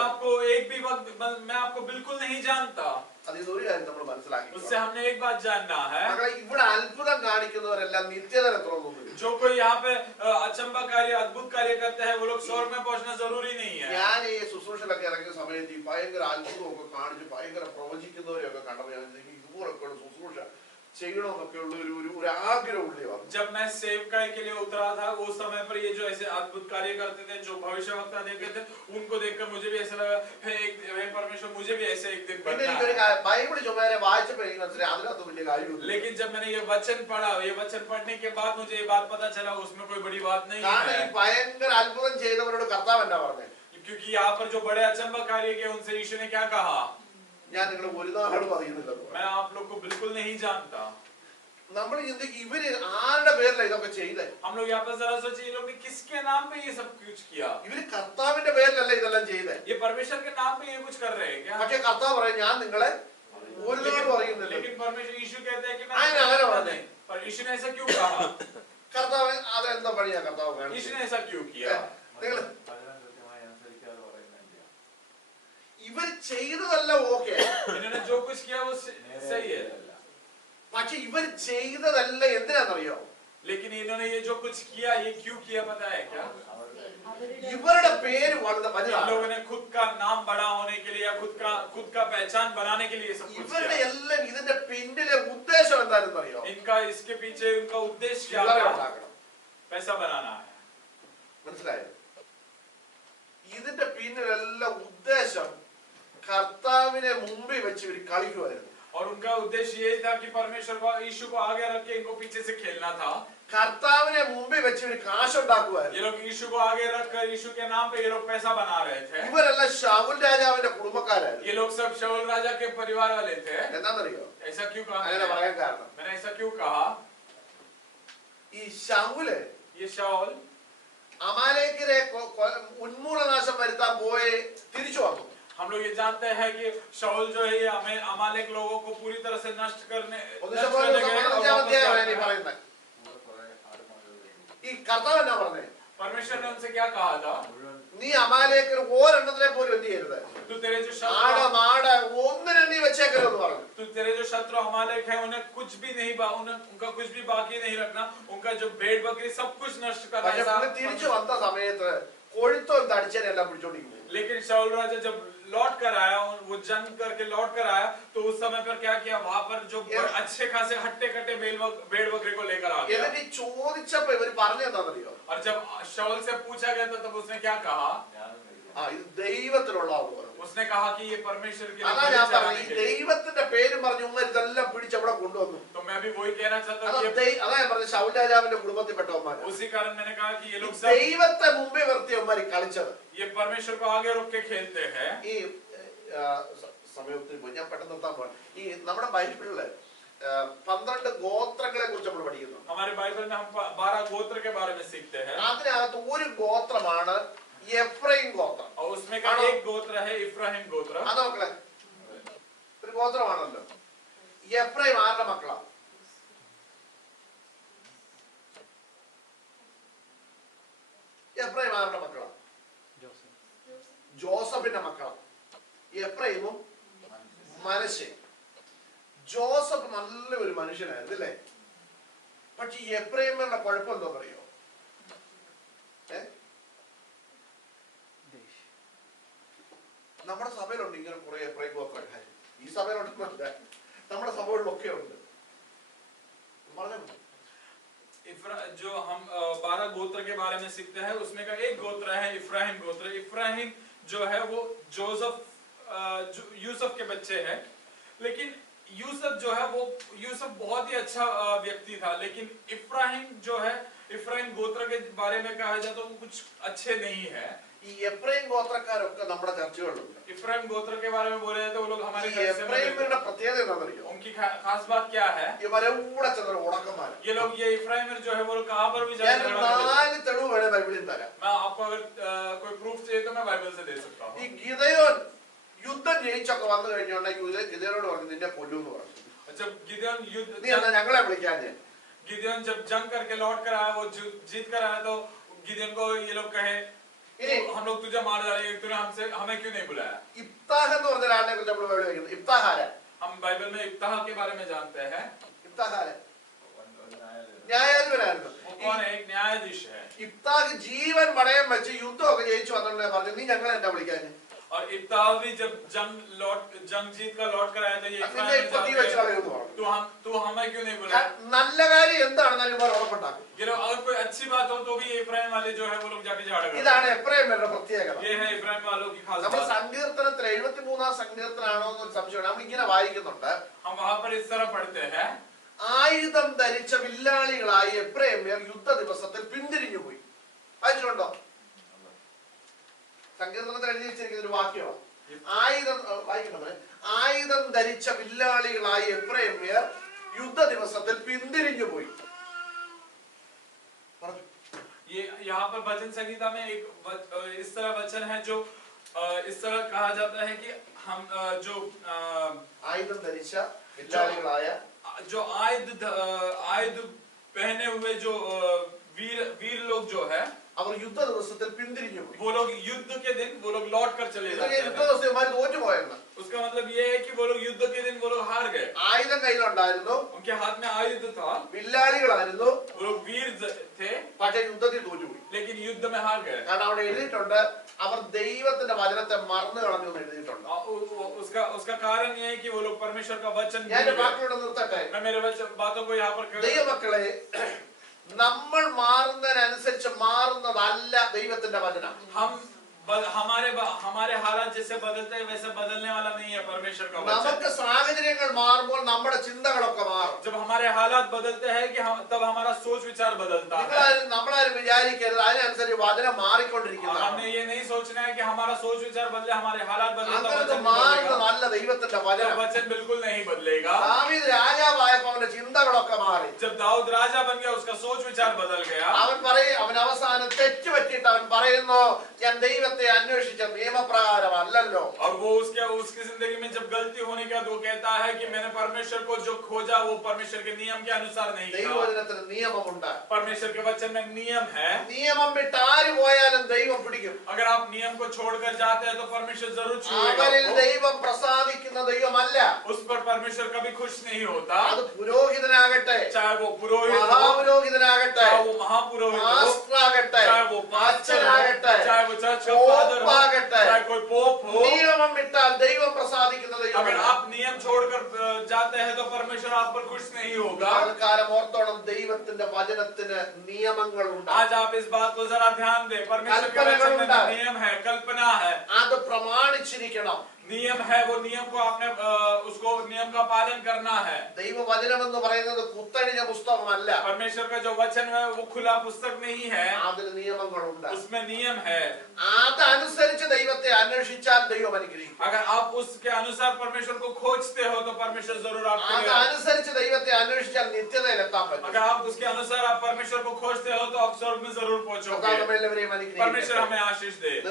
आपको बिल्कुल नहीं जानता. അതിൽ ഒരു കാര്യം നമ്മൾ മനസ്സിലാക്കി, उससे हमने एक बात जानना है. മക്കളെ ഇവിടെ അത്ഭുതം കാണിക്കുന്നവരെല്ലാം നിത്യതരത്തിലൊന്നുമില്ല. जो कोई यहाँ पे अचंबा कार्य, अद्भुत कार्य करते हैं वो लोग स्वर्ग में पहुंचना जरूरी नहीं है. ഞാൻ ഈ ശുശ്രൂഷയിലൊക്കെ ഇറങ്ങിയ സമയത്ത് ഈ ഭയങ്കര അത്ഭുതമൊക്കെ കാണിച്ച് ഭയങ്കര പ്രവചിക്കുന്നവരെയൊക്കെ കണ്ടപ്പോൾ ഞാൻ ഇതുപോലൊക്കെയുള്ള ശുശ്രൂഷ ചെയ്യണമെന്നൊക്കെ ഉള്ള ഒരു ആഗ്രഹം ഉള്ളി വന്നു. जब मैं सेवकाई के लिए उतरा था उस समय पर ये जो ऐसे अद्भुत कार्य करते थे, जो भविष्यवक्ता देखते थे, उनको देखकर मुझे भी ऐसा लगा, हे परमेश्वर मुझे भी ऐसे एक दिन बनना है. ബൈബിൾ ചുമ്മാരെ വായിച്ചപ്പോൾ എനിക്ക് മനസ്സിലായി അതിനകത്ത് വലിയ കാര്യമില്ല. लेकिन जब मैंने ये वचन पढ़ा, ये वचन पढ़ने के बाद मुझे ये बात पता चला उसमें कोई बड़ी बात नहीं കാരണം ഈ है. ഭയങ്കര അത്ഭുതം ചെയ്തവരോട് കർത്താവ് എന്നാ പറഞ്ഞത്? क्योंकि यहाँ पर जो बड़े अचंबा कार्य किए उनसे यीशु ने क्या कहा? ഞാൻ നിങ്ങളെ ഒരു നാളും അറിയുന്നില്ല. मैं आप लोग को बिल्कुल नहीं जानता. നമ്മൾ ചിന്തിക്കും ഇവര് ആരുടെ പേരിലാണ് ഇതൊക്കെ ചെയ്തേ? हम लोग यहाँ पर जरा सोचिए, ये लोग ने किसके नाम पे ये सब कुछ किया? ഇവര് കർത്താവിന്റെ പേരിലല്ല ഇതെല്ലാം ചെയ്തേ. ये परमेश्वर के नाम पे ये कुछ कर रहे हैं क्या? പക്ഷെ കർത്താവ് പറയും ഞാൻ നിങ്ങളെ ഒരു നാളും അറിയുന്നില്ല. लेकिन परमेश्वर यीशु कहते हैं कि मैं आए ना, आए ना, आए ना। पर यीशु ने ऐसा क्यों कहा? കർത്താവ് അതെന്താ പണിയാ കർത്താവ് കാണിച്ചത്? यीशु ने ऐसा क्यों किया? നിങ്ങള് ഇവര് ചെയ്തതല്ല ഓക്കെ, इन्होंने जो कुछ किया वो सही है, പക്ഷെ ഇവർ ചെയ്തതല്ല എന്തിനാണെന്നറിയോ? लेकिन इन्होंने ये जो कुछ किया ये क्यों किया पता है क्या? ഇവരുടെ പേര് വളരെ इन വലുതാണ്. लोगों ने खुद का नाम बड़ा होने के लिए या खुद का पहचान बनाने के लिए सब कुछ ഇവരുടെ किया. എല്ലാം ഇതിന്റെ പിന്നിലെ ഉദ്ദേശം എന്താണെന്ന് അറിയോ? इनका इसके पीछे उनका उद्देश्य क्या ചില്ലറ था? ഉണ്ടാക്കണം. पैसा बनाना है. മനസ്സിലായോ? ഇതിന്റെ പിന്നിലെല്ലാം ഉദ്ദേശം കർത്താവിനെ മുമ്പിൽ വെച്ച് ഇവർ കളിക്കുമായിരുന്നു. और उनका उद्देश्य यही था कि परमेश्वर को, यीशु को आगे रख के इनको पीछे से खेलना था. കർത്താവിനെ മുമ്പിൽ വെച്ച് ഇവർ കാശുണ്ടാക്കുമായിരുന്നു. ये लोग यीशु को आगे रखकर यीशु के नाम पे ये लोग पैसा बना रहे थे. ഇവരെല്ലാം ശൗൽ രാജാവിന്റെ കുടുംബക്കാരായിരുന്നു. ये लोग सब शाऊल राजा के परिवार वाले थे. എന്താണെന്നറിയോ ऐसा क्यों कहा? അങ്ങനെ പറയാൻ കാരണം? मैंने ऐसा क्यों कहा? ഈ ശൗല് ये शाऊल അമാലേക്കിനെ ഉന്മൂലനാശം വരുത്താൻ പോയി തിരിച്ചു വന്നു. हम लोग ये जानते हैं कि शाऊल जो है ये अमालेक लोगों को पूरी तरह से नष्ट करने गए और वापस പറയുന്നത് ഈ കർത്താവ് എന്നാ പറഞ്ഞേ? परमेश्वर ने उनसे क्या कहा था? നീ അമാലേക്കിന് ഒരെണ്ണത്തിനെ പോലും എന്ത് ചെയ്യരുത്, तू तेरे जो ആട शत्रु മാട ഒന്നിനെ നീ വെച്ചേക്കരുതെന്ന് പറഞ്ഞു. तू तेरे जो शत्रु अमालेक है उन्हें कुछ भी नहीं उनका कुछ भी बाकी नहीं रखना, उनका जो भेड़ बकरी सब कुछ नष्ट करना. പക്ഷെ പുള്ളി തിരിച്ചു വന്ന സമയത്ത് കൊഴുത്തോൽ തടിച്ചനെ എല്ലാം പിടിച്ചോണ്ടിരിക്കും. लेकिन शाऊल राजा जब लौट कर आया, वो जंग करके लौट कर आया, तो उस समय पर क्या किया? वहां पर जो अच्छे खासे हट्टे कट्टे भेड़ बकरी को लेकर आ गया. എന്നിട്ട് ചോദിച്ചപ്പോ ഇവര് പറഞ്ഞെന്താണെന്നറിയോ? और जब शाऊल से पूछा गया था तब उसने क्या कहा? ഇത് ദൈവത്തിലുള്ള ആള്. उसने कहा कि ये परमेश्वर के അതാ ഞാൻ പറഞ്ഞു, ദൈവത്തിന്റെ പേരും പറഞ്ഞു ഉമ്മ ഇതെല്ലാം പിടിച്ചവിടെ കൊണ്ടുവന്നു. तो मैं भी वही कहना चाहता हूँ. അതാ ഞാൻ പറഞ്ഞു ശൗൽ രാജാവിന്റെ കുടുംബത്തിൽപ്പെട്ടവന്മാർ. उसी कारण मैंने कहा कि ये लोग सब ദൈവത്തെ മുമ്പേ നിർത്തിയവന്മാർ കളിച്ചത്. ये परमेश्वर को आगे रोक के खेलते हैं. ഈ സമയം ഒത്തിരി പോയി, ഞാൻ പെട്ടെന്ന് നിർത്താൻ പോകാം. ഈ നമ്മുടെ ബൈബിളില് 12 ഗോത്രങ്ങളെ കുറിച്ച് നമ്മൾ പഠിക്കുന്നു. हमारे बाइबल में हम 12 गोत्र के बारे में सीखते हैं. അതിനകത്ത് ഒരു ഗോത്രമാണ് എഫ്രൈം ഗോത്രം. और उसमें का एक गोत्र है इफ्राहिम गोत्र. അത് മക്കളെ ഒരു ഗോത്രമാണല്ലോ. എഫ്രൈം ആരുടെ മക്കളാ? എഫ്രൈം ആരുടെ മക്കളാ? ജോസഫിന്റെ മക്കളാ. എഫ്രൈമും മനശ്ശെ. ജോസഫ് നല്ലൊരു മനുഷ്യനായിരുന്നു അല്ലേ? പക്ഷെ ഈ എഫ്രൈമിന്റെ കുഴപ്പം എന്താണെന്നറിയോ? നമ്മുടെ സഭയിലുണ്ട് ഇങ്ങനെ കുറെ എഫ്രൈം ഗോത്രക്കാർ. ഈ സഭയിലുണ്ടെന്നല്ല, നമ്മുടെ സഭകളിലൊക്കെ ഉണ്ട്. जो हम 12 गोत्र के बारे में सीखते हैं उसमें का एक गोत्र है इफ्राहिम गोत्र. इफ्राहिम जो है वो यूसुफ के बच्चे हैं. लेकिन यूसुफ जो है वो यूसुफ बहुत ही अच्छा व्यक्ति था, लेकिन इफ्राहिम जो है इफ्राहिम गोत्र के बारे में कहा जाए तो वो कुछ अच्छे नहीं है. ഈ എഫ്രൈം ഗോത്രക്കാരൊക്കെ നമ്മുടെ ചർച്ചകളിലുണ്ട്. इफ्राहिम गोत्र के बारे में बोले जाए तो वो लोग हमारे എഫ്രൈമിന്റെ പ്രത്യേകത എന്താണെന്നറിയോ? उनकी खास बात क्या है? ഇവരെ കൂടെ ചെന്ന ഉടക്കന്മാര്. ये लोग ये इफ्राहिम जो है वो लोग कहां पर भी ഞാൻ 4 തെളിവ് വേണേ ബൈബിളിൽ തരാം. मैं आपको अगर कोई प्रूफ चाहिए तो मैं बाइबल से दे सकता हूं. ഈ ഗിദെയോൻ യുദ്ധം ജയിച്ചൊക്കെ വന്നു കഴിഞ്ഞുണ്ടെങ്കിൽ ഗിദെയോനോട് പറഞ്ഞു നിന്നെ കൊല്ലുമെന്ന് പറഞ്ഞു. जब गिदोन युद्ध നീ എന്താ ഞങ്ങളെ വിളിക്കാഞ്ഞേ? गिदोन जब जंग करके लौट कर आया, वो जीत कर आया, तो गिदोन को ये लोग कहे हम लोग तुझे मार डालेंगे, तूने हमें क्यों नहीं बुलाया? ഇബ്താഹ് എന്ന് പറഞ്ഞ ഒരാളിനെ കുറിച്ച് നമ്മൾ ബൈബിളിൽ വായിക്കുന്നു. ഇബ്താഹ് ആരാ? हम बाइबल में इब्ताह के बारे में जानते हैं. ഇബ്താഹ് ആരാ? ന്യായാധിപനായിരുന്നു. वो कौन है? एक न्यायाधीश है. ഇബ്താഹ് ജീവൻ പണയം വെച്ച് യുദ്ധമൊക്കെ ജയിച്ചു വന്നിട്ടുണ്ടെ പറഞ്ഞു നീ ഞങ്ങളെ എന്താ വിളിക്കാഞ്ഞേ? और इब्ताह भी जब जंग जीत कर लौट कर आया था, ये तू हमें क्यों नहीं बुलाया? നല്ല കാര്യം എന്താണെന്നാലും ഇവർ ഉറപ്പുണ്ടാക്കും. ये लोग अगर कोई अच्छी बात हो तो भी इफ्राहिम वाले जो है वो लोग जाके झाड़ेगा. ഇതാണ് എഫ്രൈമിന്റെ പ്രത്യേകത. ये है इफ्राहिम वालों की खास നമ്മൾ बात. സങ്കീർത്തനത്തിൽ 73-ാം സങ്കീർത്തനാണോ എന്നൊരു സംശയമാണ്. നമ്മൾ ഇങ്ങനെ വായിക്കുന്നുണ്ട്, हम वहां पर इस तरह पढ़ते हैं, ആയുധം ധരിച്ച വില്ലാളികളായ എഫ്രൈമ്യർ യുദ്ധ ദിവസത്തിൽ പിന്തിരിഞ്ഞു പോയി. വായിച്ചിട്ടുണ്ടോ? സങ്കീർത്തനത്തിൽ എഴുതി വെച്ചിരിക്കുന്ന ഒരു വാക്യമാണ്. ആയുധം ധരിച്ച വില്ലാളികളായ എഫ്രൈമ്യർ യുദ്ധ ദിവസത്തിൽ പിന്തിരിഞ്ഞു പോയി. ये यहाँ पर वचन संहिता में एक इस तरह वचन है जो इस तरह कहा जाता है कि हम जो ആയുധം ധരിച്ച വില്ലാളികളായ जो आयुध पहने हुए जो वीर लोग जो है അവർ യുദ്ധ ദിവസത്തിൽ പിന്തിരിഞ്ഞു പോയി. वो लोग युद्ध के दिन वो लोग लौट कर चले जाते हैं. യുദ്ധ ദിവസം ഇവന്മാർ തോറ്റുപോയെന്ന്. उसका मतलब ये है कि वो लोग युद्ध के दिन वो लोग हार गए. ആയുധം കയ്യിലുണ്ടായിരുന്നു, उनके हाथ में आयुध था, വില്ലാളികളായിരുന്നു, वो लोग वीर थे, പക്ഷേ യുദ്ധത്തിൽ തോറ്റുപോയി. लेकिन युद्ध में हार गए. കാരണം അവിടെ എഴുതിയിട്ടുണ്ട് അവർ ദൈവത്തിന്റെ വചനത്തെ മറന്നു കളഞ്ഞു എന്ന് എഴുതിയിട്ടുണ്ട്. उसका कारण ये है कि वो लोग परमेश्वर का वचन ഞാൻ വാക്കുകളോട് നിർത്തട്ടെ. मैं मेरे बातों को यहाँ पर ദൈവമക്കളെ, നമ്മൾ മാറുന്നതിനനുസരിച്ച് മാറുന്നതല്ല ദൈവത്തിന്റെ വചനം. हमारे हालात जैसे बदलते हैं वैसे बदलने वाला नहीं है परमेश्वर का वचन. നമുക്ക് സാഹചര്യങ്ങൾ മാറുമ്പോൾ നമ്മുടെ ചിന്തകളൊക്കെ മാറും. जब हमारे हालात बदलते हैं कि तब हमारा सोच विचार बदलता है. നമ്മളാരും വിചാരിക്കരുത് അതിനനുസരിച്ച് വചനം മാറിക്കൊണ്ടിരിക്കുന്നതാണ്. हमने ये नहीं सोचना है कि हमारा सोच विचार बदले, हमारे हालात बदले അങ്ങനത്തെ മാറുന്നതല്ല ദൈവത്തിന്റെ വചനം. वचन बिल्कुल नहीं बदलेगा. ദാവീദ് രാജാവായപ്പോൾ അവന്റെ ചിന്തകളൊക്കെ മാറി. जब दाऊद राजा बन गया उसका सोच विचार बदल गया. അവൻ അവസാനം തെറ്റ് പറ്റിയിട്ട് അവൻ പറയുന്നു ഞാൻ ദൈവത്തെ അന്വേഷിച്ച നിയമപ്രകാരം അല്ലല്ലോ. और वो उसकी जिंदगी में जब गलती होने के बाद वो कहता है कि मैंने परमेश्वर को जो खोजा वो परमेश्वर के नियम के अनुसार नहीं था. ദൈവവചനത്തിന് നിയമമുണ്ട്. परमेश्वर के वचन में नियम है. നിയമം വിട്ട് ആര് പോയാലും ദൈവം പിടിക്കും. अगर आप नियम को छोड़कर जाते हैं तो परमेश्वर जरूर छुएगा. അവരിൽ ദൈവം പ്രസാദിക്കുന്ന ദൈവമല്ല. उस पर परमेश्वर कभी खुश नहीं होता. അത് പുരോഹിതനാകട്ടെ, चाहे वो पुरोहित हो, മഹാപുരോഹിതനാകട്ടെ, चाहे वो महापुरोहित हो, പാസ്റ്ററാകട്ടെ, चाहे वो पास्टर അച്ഛനാകട്ടെ, चाहे वो चर्च का फादर हो, चाहे कोई पोप हो. നിയമം വിട്ടാൽ ദൈവം പ്രസാദിക്കുന്ന अगर ദൈവമല്ല. आप नियम छोड़कर जाते हैं तो परमेश्वर आप पर खुश नहीं होगा. കാലം ഓർത്തോണം, ദൈവത്തിന്റെ വചനത്തിന് നിയമങ്ങളുണ്ട്. आज आप इस बात को जरा ध्यान दें. परमेश्वर के वचन में नियम है, कल्पना है. അത് പ്രമാണിച്ചിരിക്കണം. नियम है, वो नियम को आपने उसको नियम का पालन करना है। ദൈവവചനം എന്ന് പറയുന്നത് കുത്തഴിഞ്ഞ പുസ്തകമല്ല. परमेश्वर का जो वचन है वो खुला पुस्तक नहीं है, അതിന് നിയമങ്ങളുണ്ട്. उसमें नियम है। അതനുസരിച്ച് ദൈവത്തെ അന്വേഷിച്ചാൽ ദൈവം അനുഗ്രഹിക്കും. अगर आप उसके अनुसार परमेश्वर को खोजते हो तो परमेश्वर जरूर आपको देगा। അതനുസരിച്ച് ദൈവത്തെ അന്വേഷിച്ചാൽ നിത്യതയിൽ എത്താൻ പറ്റും. अगर आप उसके अनुसार आप परमेश्वर को खोजते हो तो आप स्वर्ग में जरूर पहुंचोगे। കർത്താവ് നമ്മെ എല്ലാവരെയും അനുഗ്രഹിക്കട്ടെ. परमेश्वर हमें आशीष दे।